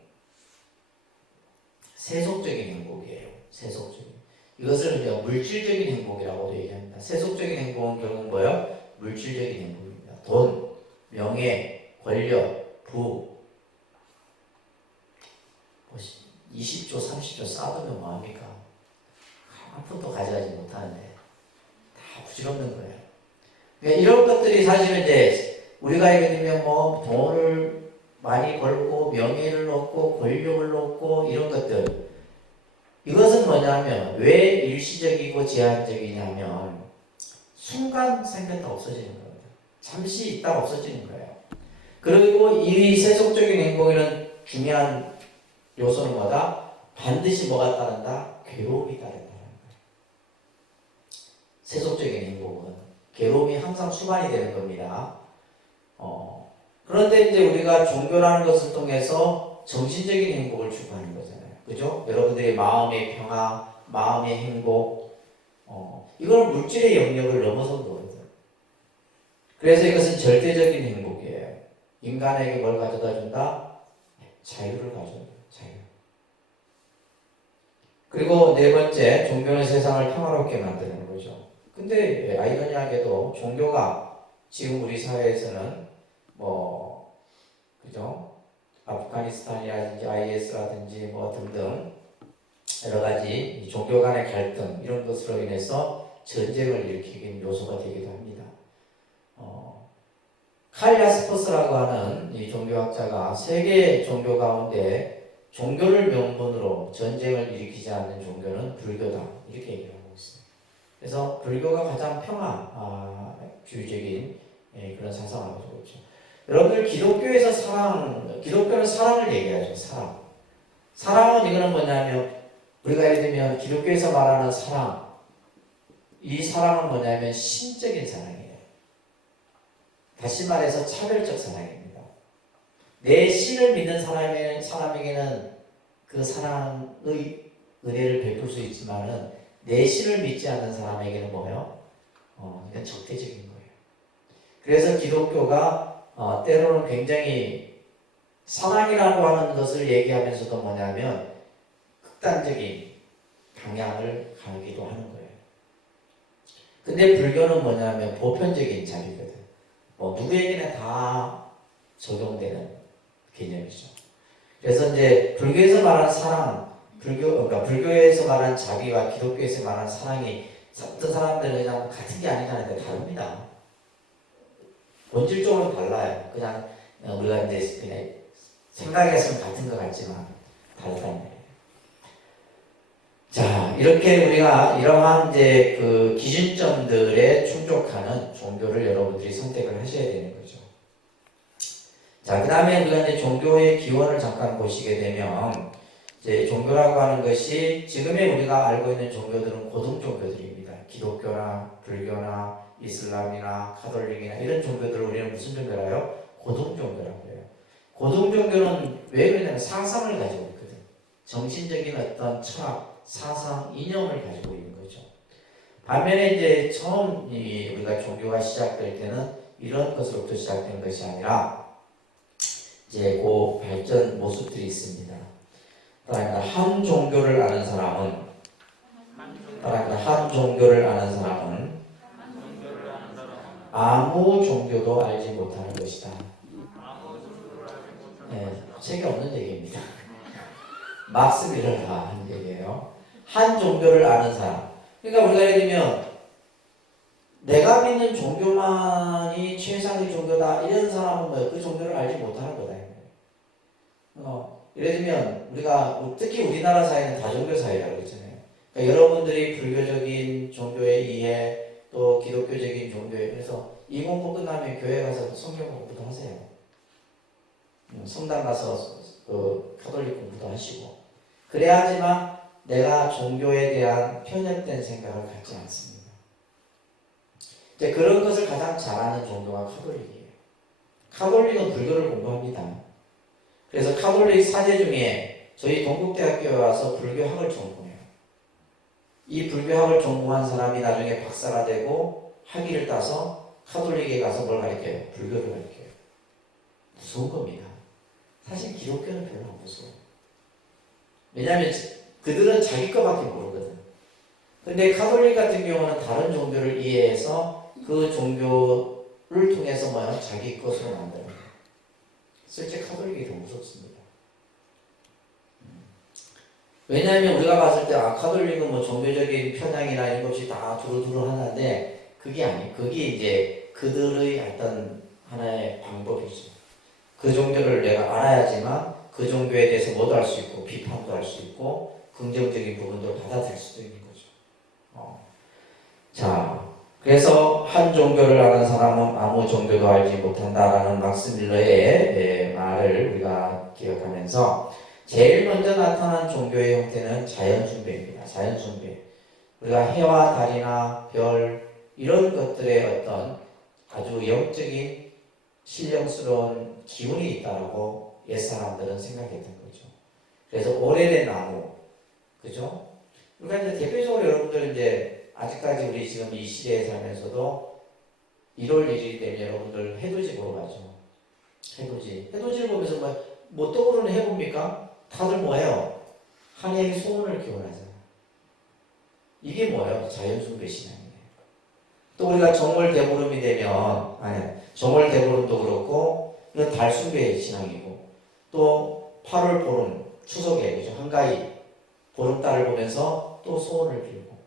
세속적인 행복이에요. 세속적인. 이것을 이제 물질적인 행복이라고도 얘기합니다. 세속적인 행복은 결국 뭐예요? 물질적인 행복입니다. 돈, 명예, 권력, 부. 20조, 30조 쌓아두면 뭐합니까? 한 푼도 가져가지 못하는데 다 부질없는 거예요. 그러니까 이런 것들이 사실은 이제 우리가 예를 들면 뭐 돈을 많이 벌고 명예를 얻고 권력을 얻고 이런 것들 이것은 뭐냐면 왜 일시적이고 제한적이냐면 순간 생겼다 없어지는 거예요. 잠시 있다가 없어지는 거예요. 그리고 이 세속적인 행복에는 중요한 요소는 뭐다? 반드시 뭐가 따른다? 괴로움이 따른다는 거예요. 세속적인 행복은 괴로움이 항상 수반이 되는 겁니다. 그런데 이제 우리가 종교라는 것을 통해서 정신적인 행복을 추구하는 거잖아요. 그죠? 여러분들의 마음의 평화, 마음의 행복, 이걸 물질의 영역을 넘어선 거거든요. 그래서 이것은 절대적인 행복이에요. 인간에게 뭘 가져다 준다? 자유를 가져다. 자유. 그리고 네 번째, 종교는 세상을 평화롭게 만드는 거죠. 근데 아이러니하게도 종교가 지금 우리 사회에서는 그죠? 아프가니스탄이라든지 IS라든지 뭐 등등 여러 가지 종교 간의 갈등 이런 것으로 인해서 전쟁을 일으키는 요소가 되기도 합니다. 칼 야스퍼스라고 하는 이 종교학자가 세계 종교 가운데 종교를 명분으로 전쟁을 일으키지 않는 종교는 불교다 이렇게 얘기를 하고 있어요. 그래서 불교가 가장 평화주의적인 그런 사상을 가지고 있죠. 여러분들 기독교는 사랑을 얘기하죠. 사랑은 이거는 뭐냐면 우리가 예를 들면 기독교에서 말하는 사랑 이 사랑은 뭐냐면 신적인 사랑이에요. 다시 말해서 차별적 사랑입니다. 내 신을 믿는 사람에게는 그 사랑의 은혜를 베풀 수 있지만은 내 신을 믿지 않는 사람에게는 뭐예요? 이건 적대적인 거예요. 그래서 기독교가 때로는 굉장히 사랑이라고 하는 것을 얘기하면서도 뭐냐면 극단적인 방향을 가기도 하는 거예요. 근데 불교는 뭐냐면 보편적인 자비거든. 누구에게나 다 적용되는 개념이죠. 그래서 이제 불교에서 말하는 사랑, 그러니까 불교에서 말하는 자비와 기독교에서 말하는 사랑이 어떤 사람들은 그냥 같은 게 아니라는데 다릅니다. 본질적으로 달라요. 그냥 우리가 이제 그냥 생각했으면 같은 것 같지만 다르다는 거예요. 자, 이렇게 우리가 이러한 이제 그 기준점들에 충족하는 종교를 여러분들이 선택을 하셔야 되는 거죠. 자, 그 다음에 우리가 이제 종교의 기원을 잠깐 보시게 되면, 이제 종교라고 하는 것이 지금의 우리가 알고 있는 종교들은 고등 종교들입니다. 기독교나 불교나 이슬람이나 카톨릭이나 이런 종교들을 우리는 무슨 종교라요? 고등 종교라고 해요. 고등 종교는 왜 그러냐면 사상을 가지고 있거든. 정신적인 어떤 철학, 사상, 이념을 가지고 있는 거죠. 반면에 이제 처음 우리가 종교가 시작될 때는 이런 것으로부터 시작된 것이 아니라 이제 그 발전 모습들이 있습니다. 그러니까 한 종교를 아는 사람은 아무 종교도 알지 못하는 것이다. 네, 책이 없는 얘기입니다. 막스 미러가 한 얘기예요. 한 종교를 아는 사람. 그러니까 우리가 예를 들면 내가 믿는 종교만이 최상의 종교다 이런 사람은 그 종교를 알지 못하는 거다. 예를 들면 우리가 특히 우리나라 사회는 다종교 사회라고 그러잖아요. 그러니까 여러분들이 불교적인 종교의 이해, 또 기독교적인 종교에 그래서 이 공부 끝나면 교회 가서 성경 공부도 하세요. 성당 가서 그 카톨릭 공부도 하시고 그래야지만 내가 종교에 대한 편협된 생각을 갖지 않습니다. 이제 그런 것을 가장 잘하는 종교가 카톨릭이에요. 카톨릭은 불교를 공부합니다. 그래서 카톨릭 사제 중에 저희 동국대학교에 와서 불교학을 전공해요. 이 불교학을 전공한 사람이 나중에 박사가 되고 학위를 따서 카톨릭에 가서 뭘 가르쳐요? 불교를 가르쳐요. 무서운 겁니다. 사실 기독교는 별로 안 무서워요. 왜냐하면 그들은 자기 것밖에 모르거든. 근데 카톨릭 같은 경우는 다른 종교를 이해해서 그 종교를 통해서 뭐야? 자기 것으로 만들어요. 실제 카톨릭이 더 무섭습니다. 왜냐하면 우리가 봤을 때 카톨릭은 뭐 종교적인 편향이나 이런 것이 다 두루두루 하는데 그게 아니에요. 그게 이제 그들의 어떤 하나의 방법이죠. 그 종교를 내가 알아야지만 그 종교에 대해서 뭐도 할 수 있고 비판도 할 수 있고 긍정적인 부분도 받아들일 수도 있는 거죠. 자, 그래서 한 종교를 아는 사람은 아무 종교도 알지 못한다라는 막스 밀러의 말을 우리가 기억하면서 제일 먼저 나타난 종교의 형태는 자연숭배입니다. 자연숭배. 우리가 해와 달이나 별 이런 것들의 어떤 아주 영적인 신령스러운 기운이 있다라고 옛사람들은 생각했던 거죠. 그래서 오래된 나무, 그죠? 그러니까 이제 대표적으로 여러분들 이제 아직까지 우리 지금 이 시대에 살면서도 1월 1일이 되면 여러분들 해돋이 보러 가죠. 해돋이를 보면서 뭐 떠오르는 해봅니까? 다들 뭐예요? 하늘의 소원을 기원하잖아요. 이게 뭐예요? 자연숭배 신앙이에요. 또 우리가 정월 대보름이 되면 정월 대보름도 그렇고 이건 달숭배 신앙이고 또 8월 보름 추석에 그죠? 한가위 보름달을 보면서 또 소원을 빌고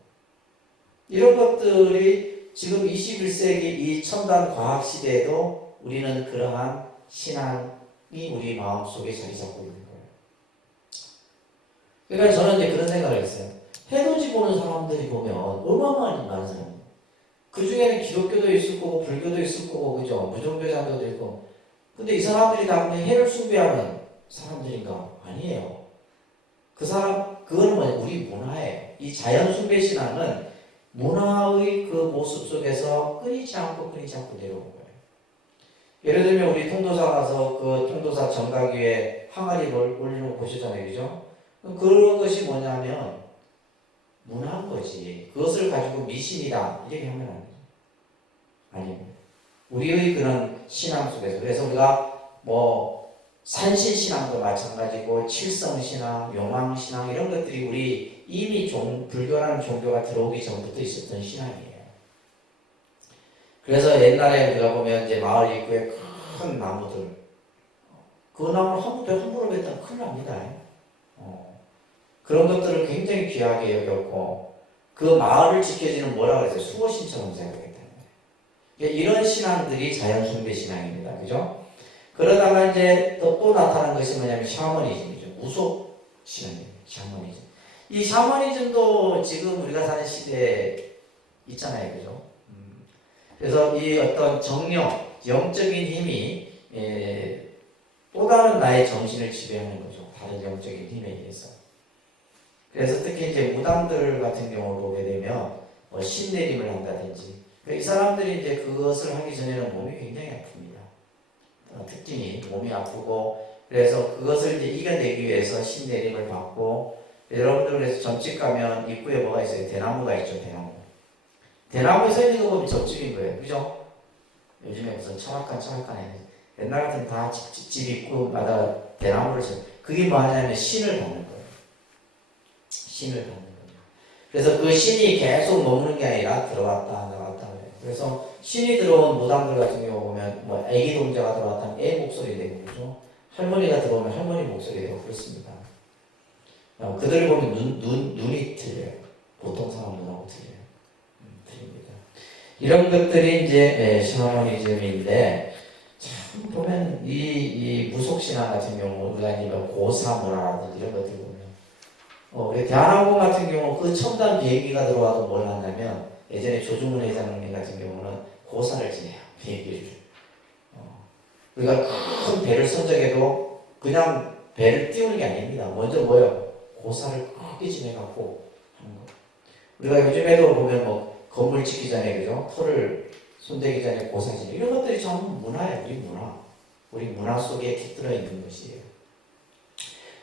이런 것들이 지금 21세기 이 첨단 과학 시대에도 우리는 그러한 신앙이 우리 마음속에 자리 잡고 있는 거예요. 그러니까 저는 이제 그런 생각을 했어요. 해돋이 보는 사람들이 보면 어마어마한 많은 사람이에요. 그 중에는 기독교도 있을 거고 불교도 있을 거고 그죠? 무종교자들도 있고. 근데 이 사람들이 다 해를 숭배하는 사람들인가? 아니에요. 그거는 뭐냐? 우리 문화예요. 이 자연 숭배 신앙은 문화의 그 모습 속에서 끊이지 않고 내려온 거예요. 예를 들면 우리 통도사 가서 그 통도사 정각 위에 항아리를 올리는 거 보시잖아요. 그죠? 그런 것이 뭐냐면 문화인 거지. 그것을 가지고 미신이다. 이렇게 하면 안 돼요. 아니에요. 우리의 그런 신앙 속에서. 그래서 우리가 뭐 산신신앙도 마찬가지고 칠성신앙, 용왕신앙 이런 것들이 우리 이미 불교라는 종교가 들어오기 전부터 있었던 신앙이에요. 그래서 옛날에 우리가 보면 이제 마을 입구에 큰 나무들 그 나무를 함부로 뱉으면 큰일 납니다. 그런 것들을 굉장히 귀하게 여겼고 그 마을을 지켜주는 뭐라 그랬어요? 수호신처럼 생각했다는 거예요. 이런 신앙들이 자연숭배 신앙입니다. 그죠? 그러다가 이제 또 나타난 것이 뭐냐면 샤머니즘이죠. 무속 신앙이에요. 샤머니즘. 이 샤머니즘도 지금 우리가 사는 시대에 있잖아요. 그죠? 그래서 이 어떤 정령, 영적인 힘이 또 다른 나의 정신을 지배하는 거죠. 다른 영적인 힘에 의해서. 그래서 특히 이제 무당들 같은 경우를 보게 되면 신내림을 한다든지 이 사람들이 이제 그것을 하기 전에는 몸이 굉장히 아픕니다. 특징이 몸이 아프고 그래서 그것을 이제 이겨내기 위해서 신내림을 받고 여러분들 그래서 점집 가면 입구에 뭐가 있어요? 대나무가 있죠. 대나무에 서 있는 거 보면 점집인 거예요. 그죠? 요즘에 무슨 철학관 옛날 같은 다 집 입구마다 대나무를 쳐. 그게 뭐 하냐면 신을 받는 거예요. 신을 받는 거예요. 그래서 그 신이 계속 머무는 게 아니라 들어왔다 나갔다 그래요. 그래서 신이 들어온 무당들 같은 경우 보면 뭐 애기 동자가 들어왔다면 애 목소리 내고 그죠? 할머니가 들어오면 할머니 목소리 내고 그렇습니다. 그들을 보면 눈이 틀려요. 보통 사람 눈하고 틀려요. 틀립니다. 이런 것들이 이제 샤머니즘인데 참 보면 이 무속신앙 같은 경우 우리가 아니면 고사문화라든지 이런 것들 보면 우리 대한항공 같은 경우 그 첨단 비행기가 들어와도 뭘 하냐면 예전에 조중훈 회장님 같은 경우는 고사를 지내요. 비행기를. 우리가 큰 배를 선적해도 그냥 배를 띄우는 게 아닙니다. 먼저 뭐요? 고사를 크게 지내갖고 하는 거. 우리가 요즘에도 보면 뭐 건물 짓기 전에 그죠? 터를 손대기 전에 고사 지내. 이런 것들이 전부 문화예요. 우리 문화. 우리 문화 속에 깃들어 있는 것이에요.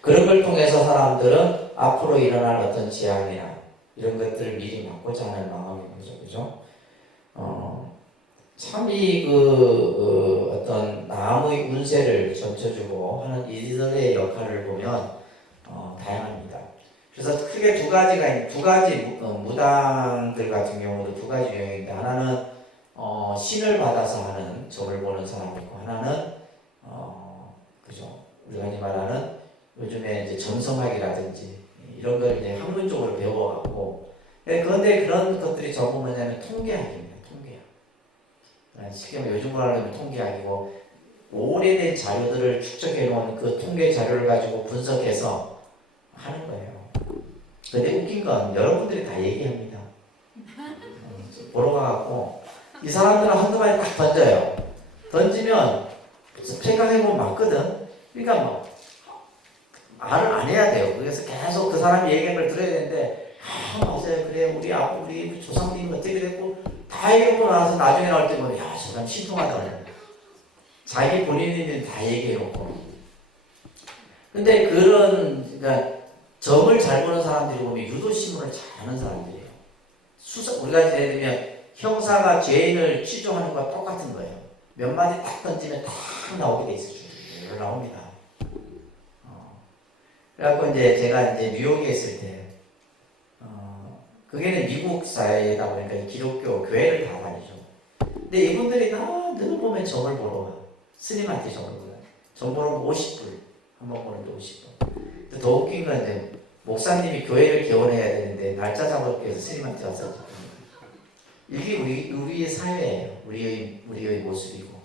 그런 걸 통해서 사람들은 앞으로 일어날 어떤 재앙이나 이런 것들을 미리 막고자 하는 마음인 거죠. 그죠? 참 어떤 나무의 운세를 점쳐주고 하는 이들의 역할을 보면 다양합니다. 그래서 크게 두 가지 무당들 같은 경우도 두 가지 유형인데 하나는 신을 받아서 하는 점을 보는 사람이고 하나는 그죠? 우리가 이제 말하는 요즘에 이제 점성학이라든지 이런 걸 이제 학문적으로 배워갖고 그런데 그런 것들이 전부 뭐냐면 통계학입니다. 통계학. 쉽게 말하면 요즘 말하면 통계학이고 오래된 자료들을 축적해 놓은 그 통계 자료를 가지고 분석해서 하는 거예요. 근데 웃긴 건 여러분들이 다 얘기합니다. 보러 가갖고 이 사람들은 한두 마디 딱 던져요. 던지면 생각해보면 맞거든. 그러니까 뭐 말을 안 해야 돼요. 그래서 계속 그 사람이 얘기한 걸 들어야 되는데 맞아요. 그래 우리 조상님이 어떻게 됐고 다 얘기하고 나서 나중에 나올 때 보면 야, 저 사람 신통하다. 자기 본인이 다 얘기해놓고. 근데 그러니까 점을 잘 보는 사람들이 보면 유도신문을 잘하는 사람들이에요. 우리가 예를 들면 형사가 죄인을 취조하는 것과 똑같은 거예요. 몇 마디 딱 던지면 다 나오게 돼 있어요. 쭉 나옵니다. 그래갖고 이제 제가 이제 뉴욕에 있을 때, 그게는 미국 사회다 보니까 기독교 교회를 다 다니죠. 근데 이분들이 늘 보면 점을 보러 와. 스님한테 점을 보러. 점 보러 50불. 한 번 보는데 50불. 더 웃긴 건 이제 목사님이 교회를 개원해야 되는데 날짜 잡기 위해서 스님한테 와서 이게 우리의 사회예요. 우리의 모습이고.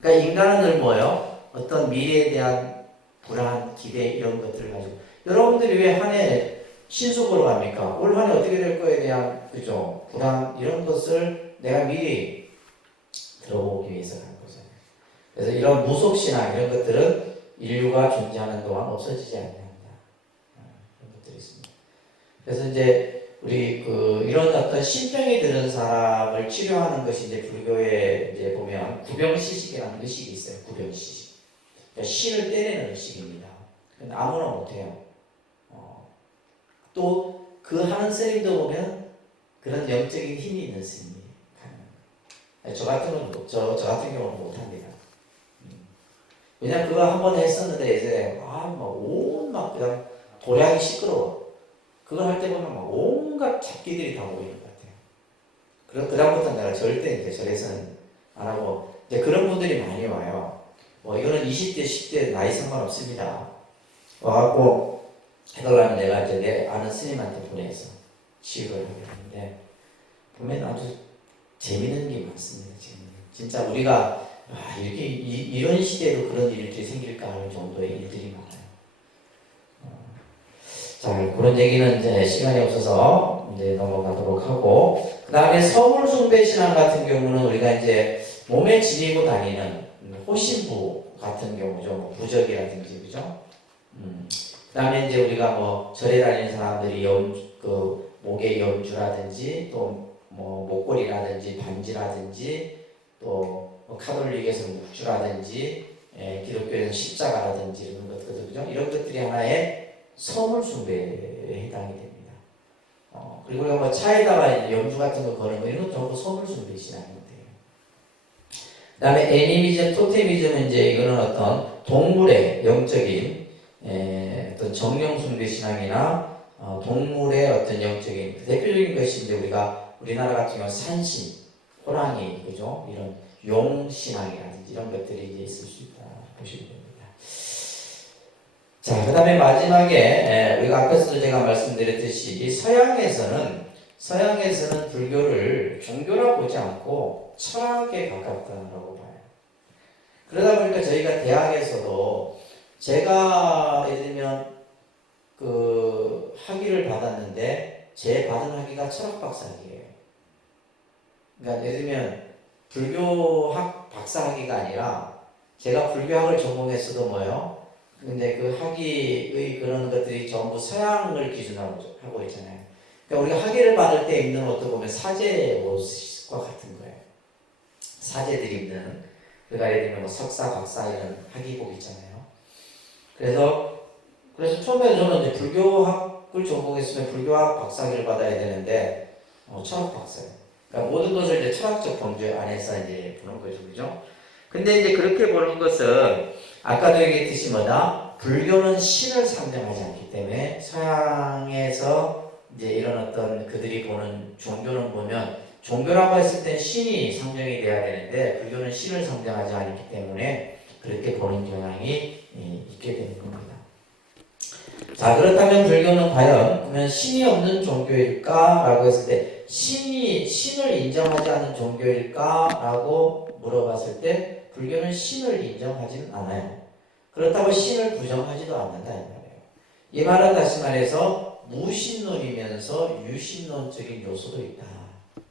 그러니까 인간은 늘 뭐예요? 어떤 미래에 대한 불안, 기대 이런 것들을 가지고 여러분들이 왜 한 해 신수 보러 갑니까? 올 한 해 어떻게 될 거에 대한 그죠? 불안 이런 것을 내가 미리 들어보기 위해서 하는 거잖아요. 그래서 이런 무속신앙 이런 것들은 인류가 존재하는 동안 없어지지 않는다. 그런 것들이 있습니다. 그래서 이제 우리 이런 어떤 신병이 드는 사람을 치료하는 것이 이제 불교에 이제 보면 구병시식이라는 의식이 있어요. 구병시식. 그러니까 신을 떼내는 의식입니다. 근데 아무나 못해요. 또 그 하는 스님도 보면 그런 영적인 힘이 있는 스님이 가능합니다. 저 같은 경우는 못합니다. 왜냐면 그거 한 번 했었는데 이제 온막 그냥 도량이 시끄러워. 그걸 할 때 보면 막 온갖 잡기들이 다 모이는 것 같아요. 그럼 그다음부터 내가 절대 이제 절에서는 안 하고 이제 그런 분들이 많이 와요. 뭐 이거는 20대, 10대 나이 상관없습니다. 와갖고 해달라면 내가 이제 내 아는 스님한테 보내서 치유를 하게 하는데 보면 아주 재밌는 게 많습니다. 진짜 우리가 이렇게 이런 시대에도 그런 일들이 생길까 하는 정도의 일들이 많아요. 자, 그런 얘기는 이제 시간이 없어서 이제 넘어가도록 하고 그 다음에 서물 숭배 신앙 같은 경우는 우리가 이제 몸에 지니고 다니는 호신부 같은 경우죠. 뭐 부적이라든지 그죠? 그 다음에 이제 우리가 뭐 절에 다니는 사람들이 목에 연주라든지 또 뭐 목걸이라든지 반지라든지 또 카톨릭에서 묵주라든지 기독교에서 십자가라든지 이런 것들 그죠? 이런 것들이 하나의 서물 숭배에 해당이 됩니다. 그리고 뭐 차에다가 연주 같은 거 거는 거 이런 건 전부 서물 숭배 신앙인데요. 그 다음에 애니미즘, 토테미즘은 이제 이거는 어떤 동물의 영적인 어떤 정령 숭배 신앙이나 동물의 어떤 영적인 대표적인 것이 이제 우리나라 같은 경우 산신, 호랑이 그죠? 이런 용 신앙이라든지 이런 것들이 이제 있을 수 있다 보시면 됩니다. 자, 그 다음에 마지막에 우리가 앞에서도 제가 말씀드렸듯이 서양에서는 불교를 종교라고 보지 않고 철학에 가깝다라고 봐요. 그러다 보니까 저희가 대학에서도 제가 예를 들면 학위를 받았는데 제 받은 학위가 철학 박사학위예요. 그러니까 예를 들면 불교학 박사학위가 아니라 제가 불교학을 전공했어도 뭐요? 근데 그 학위의 그런 것들이 전부 서양을 기준으로 하고 있잖아요. 그러니까 우리가 학위를 받을 때 입는 옷도 보면 사제 옷과 같은 거예요. 사제들이 입는, 그러니까 예를 들면 뭐 석사, 박사 이런 학위복 있잖아요. 그래서 처음에 저는 이제 불교학을 전공했으면 불교학 박사학위를 받아야 되는데 철학 박사예요. 그러니까 모든 것을 이제 철학적 범주 안에서 이제 보는 거죠, 그죠? 근데 이제 그렇게 보는 것은 아까도 얘기했듯이 뭐다? 불교는 신을 상징하지 않기 때문에 서양에서 이제 이런 어떤 그들이 보는 종교는 보면 종교라고 했을 때 신이 상징이 돼야 되는데 불교는 신을 상징하지 않기 때문에 그렇게 보는 경향이 있게 되는 겁니다. 자, 그렇다면 불교는 과연 그러면 신이 없는 종교일까? 라고 했을 때 신을 인정하지 않는 종교일까? 라고 물어봤을 때 불교는 신을 인정하지는 않아요. 그렇다고 신을 부정하지도 않는다 이 말이에요. 이 말은 다시 말해서 무신론이면서 유신론적인 요소도 있다.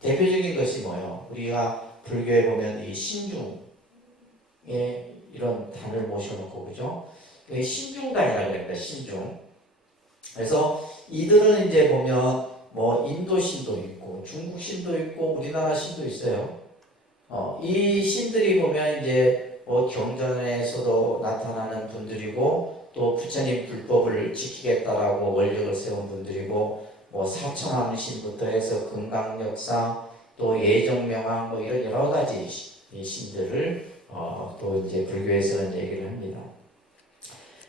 대표적인 것이 뭐예요? 우리가 불교에 보면 이 신중에 이런 단을 모셔놓고 그죠? 신중단이라고 합니다. 신중. 그래서 이들은 이제 보면 뭐 인도 신도 있고 중국 신도 있고 우리나라 신도 있어요. 이 신들이 보면 이제 뭐 경전에서도 나타나는 분들이고 또 부처님 불법을 지키겠다라고 원력을 세운 분들이고 뭐 사천왕신부터 해서 금강역사 또 예정명왕 뭐 이런 여러 가지 신들을 또 이제 불교에서는 얘기를 합니다.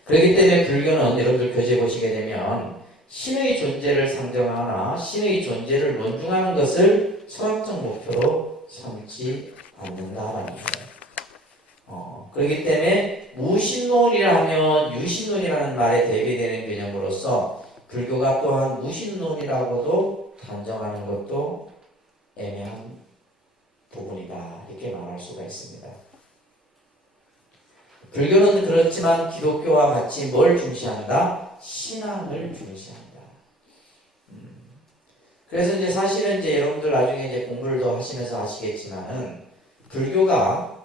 그렇기 때문에 불교는 여러분들 교재 보시게 되면 신의 존재를 상정하나 신의 존재를 논중하는 것을 철학적 목표로 삼지 않는다라는 거예요. 그렇기 때문에 무신론이라 하면 유신론이라는 말에 대비되는 개념으로서 불교가 또한 무신론이라고도 단정하는 것도 애매한 부분이다 이렇게 말할 수가 있습니다. 불교는 그렇지만 기독교와 같이 뭘 중시한다? 신앙을 중시한다. 그래서 이제 사실은 이제 여러분들 나중에 이제 공부를 더 하시면서 아시겠지만은 불교가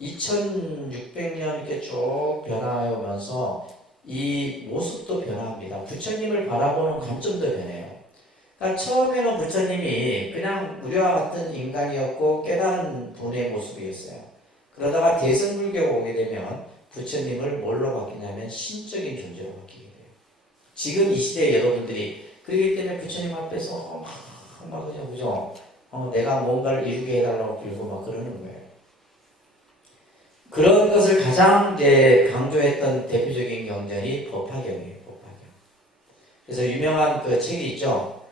2600년 이렇게 쭉 변화해 오면서 이 모습도 변화합니다. 부처님을 바라보는 관점도 변해요. 그러니까 처음에는 부처님이 그냥 우리와 같은 인간이었고 깨달은 분의 모습이었어요. 그러다가 대승불교가 오게 되면 부처님을 뭘로 바뀌냐면 신적인 존재로 바뀌게 돼요. 지금 이 시대에 여러분들이 그렇기 때문에 부처님 앞에서 막 그죠? 내가 뭔가를 이루게 해달라고 빌고 막 그러는 거예요. 그런 것을 가장 이제 강조했던 대표적인 경전이 법화경이에요. 법화경. 그래서 유명한 그 책이 있죠.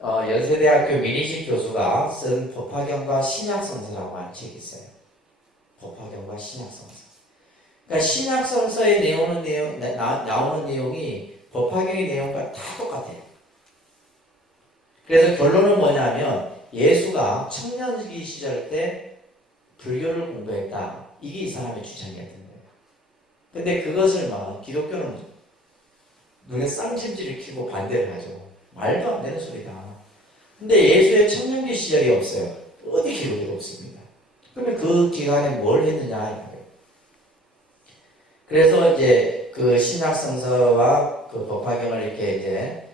연세대학교 민희식 교수가 쓴 법화경과 신약성서라고 하는 책이 있어요. 법화경과 신약성서. 그러니까 신약성서에 나오는 내용이 법화경의 내용과 다 똑같아요. 그래서 결론은 뭐냐면 예수가 청년기 시절 때 불교를 공부했다. 이게 이 사람의 주장이었던 거예요. 근데 그것을 막 기독교는 눈에 쌍심지를 키고 반대를 하죠. 말도 안 되는 소리다. 근데 예수의 청년기 시절이 없어요. 어디 기록이 없습니다. 그러면 그 기간에 뭘 했느냐. 그래서 이제 그 신약성서와 그 법화경을 이렇게 이제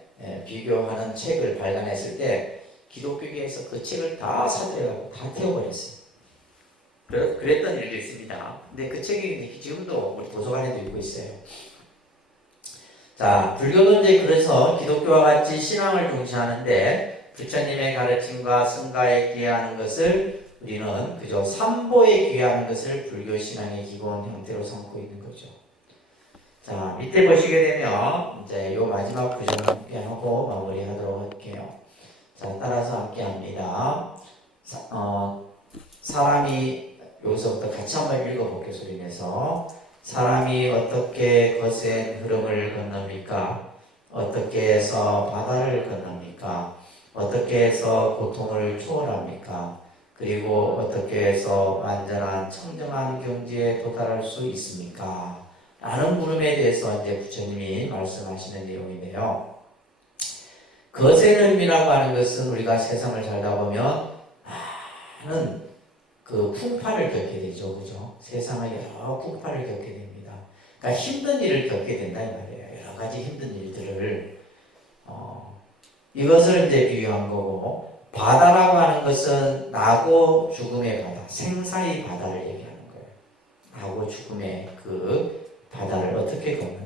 비교하는 책을 발간했을 때 기독교계에서 그 책을 다 사들여가지고 다 태워버렸어요. 그랬던 일도 있습니다. 근데 그 책이 지금도 우리 도서관에도 있고 있어요. 자, 불교도 이제 그래서 기독교와 같이 신앙을 중시하는데 부처님의 가르침과 성가에 귀하는 것을 우리는 그저 삼보에 귀하는 것을 불교 신앙의 기본 형태로 삼고 있는 거죠. 자, 밑에 보시게 되면 이제 요 마지막 구절 함께 하고 마무리하도록 할게요. 자, 따라서 함께 합니다. 사람이 여기서부터 같이 한번 읽어볼게요. 소리 내서. 사람이 어떻게 거센 흐름을 건넙니까? 어떻게 해서 바다를 건넙니까? 어떻게 해서 고통을 초월합니까? 그리고 어떻게 해서 완전한 청정한 경지에 도달할 수 있습니까? 라는 물음에 대해서 이제 부처님이 말씀하시는 내용인데요. 거센 흐름이라고 하는 것은 우리가 세상을 살다 보면 많은 그 풍파를 겪게 되죠. 그죠? 세상의 여러 풍파를 겪게 됩니다. 그러니까 힘든 일을 겪게 된다 이 말이에요. 여러 가지 힘든 일들을 이것을 이제 비유한 거고, 바다라고 하는 것은 나고 죽음의 바다, 생사의 바다를 얘기하는 거예요. 나고 죽음의 그 바다를 어떻게 걷느냐.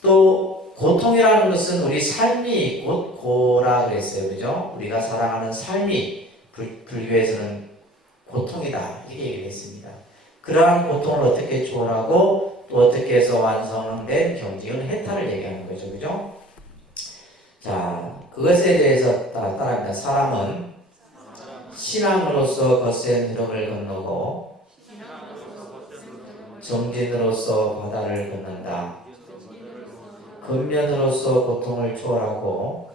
또 고통이라는 것은 우리 삶이 곧 고라 그랬어요. 그죠? 우리가 살아가는 삶이 불교에서는 고통이다 이렇게 얘기를 했습니다. 그러한 고통을 어떻게 초월하고 또 어떻게 해서 완성된 경지는 해탈을 얘기하는 거죠. 그죠? 자, 그것에 대해서 따라합니다. 사람은 신앙으로서 거센 흐름을 건너고 정진으로서 바다를 건넌다. 근면으로서 고통을 초월하고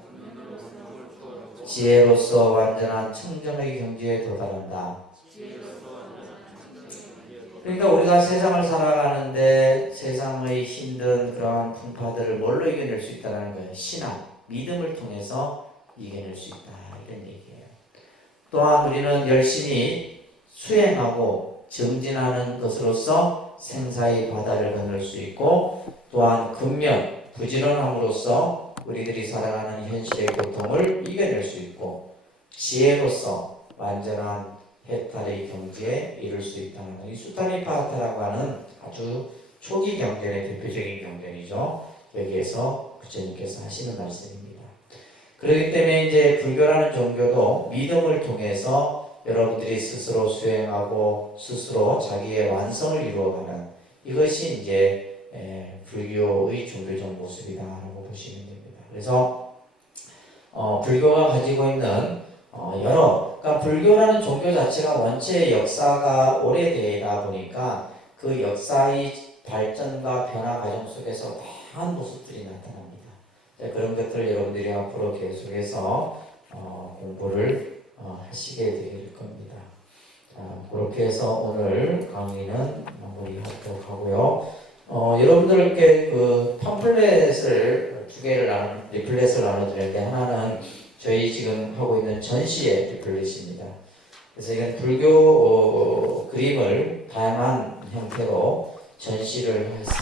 지혜로서 완전한 청정의 경지에 도달한다. 그러니까 우리가 세상을 살아가는데 세상의 힘든 그러한 풍파들을 뭘로 이겨낼 수 있다는 거예요. 신앙, 믿음을 통해서 이겨낼 수 있다 이런 얘기예요. 또한 우리는 열심히 수행하고 정진하는 것으로서 생사의 바다를 건널 수 있고, 또한 근면, 부지런함으로써 우리들이 살아가는 현실의 고통을 이겨낼 수 있고, 지혜로서 완전한 해탈의 경지에 이룰 수 있다는 것. 이 수타니파타라고 하는 아주 초기 경전의 대표적인 경전이죠. 여기에서 부처님께서 하시는 말씀입니다. 그렇기 때문에 이제 불교라는 종교도 믿음을 통해서 여러분들이 스스로 수행하고 스스로 자기의 완성을 이루어가는, 이것이 이제 불교의 종교적 모습이다라고 보시면 됩니다. 그래서 불교가 가지고 있는 그러니까 불교라는 종교 자체가 원체 역사가 오래되다 보니까 그 역사의 발전과 변화 과정 속에서 다양한 모습들이 나타납니다. 그런 것들을 여러분들이 앞으로 계속해서 공부를 하시게 될 겁니다. 자, 그렇게 해서 오늘 강의는 마무리하도록 하고요. 여러분들께 그 팜플렛을 두 개를 리플렛을 나눠드렸는데, 하나는 저희 지금 하고 있는 전시의 리플렛입니다. 그래서 이건 불교 그림을 다양한 형태로 전시를 했습니다.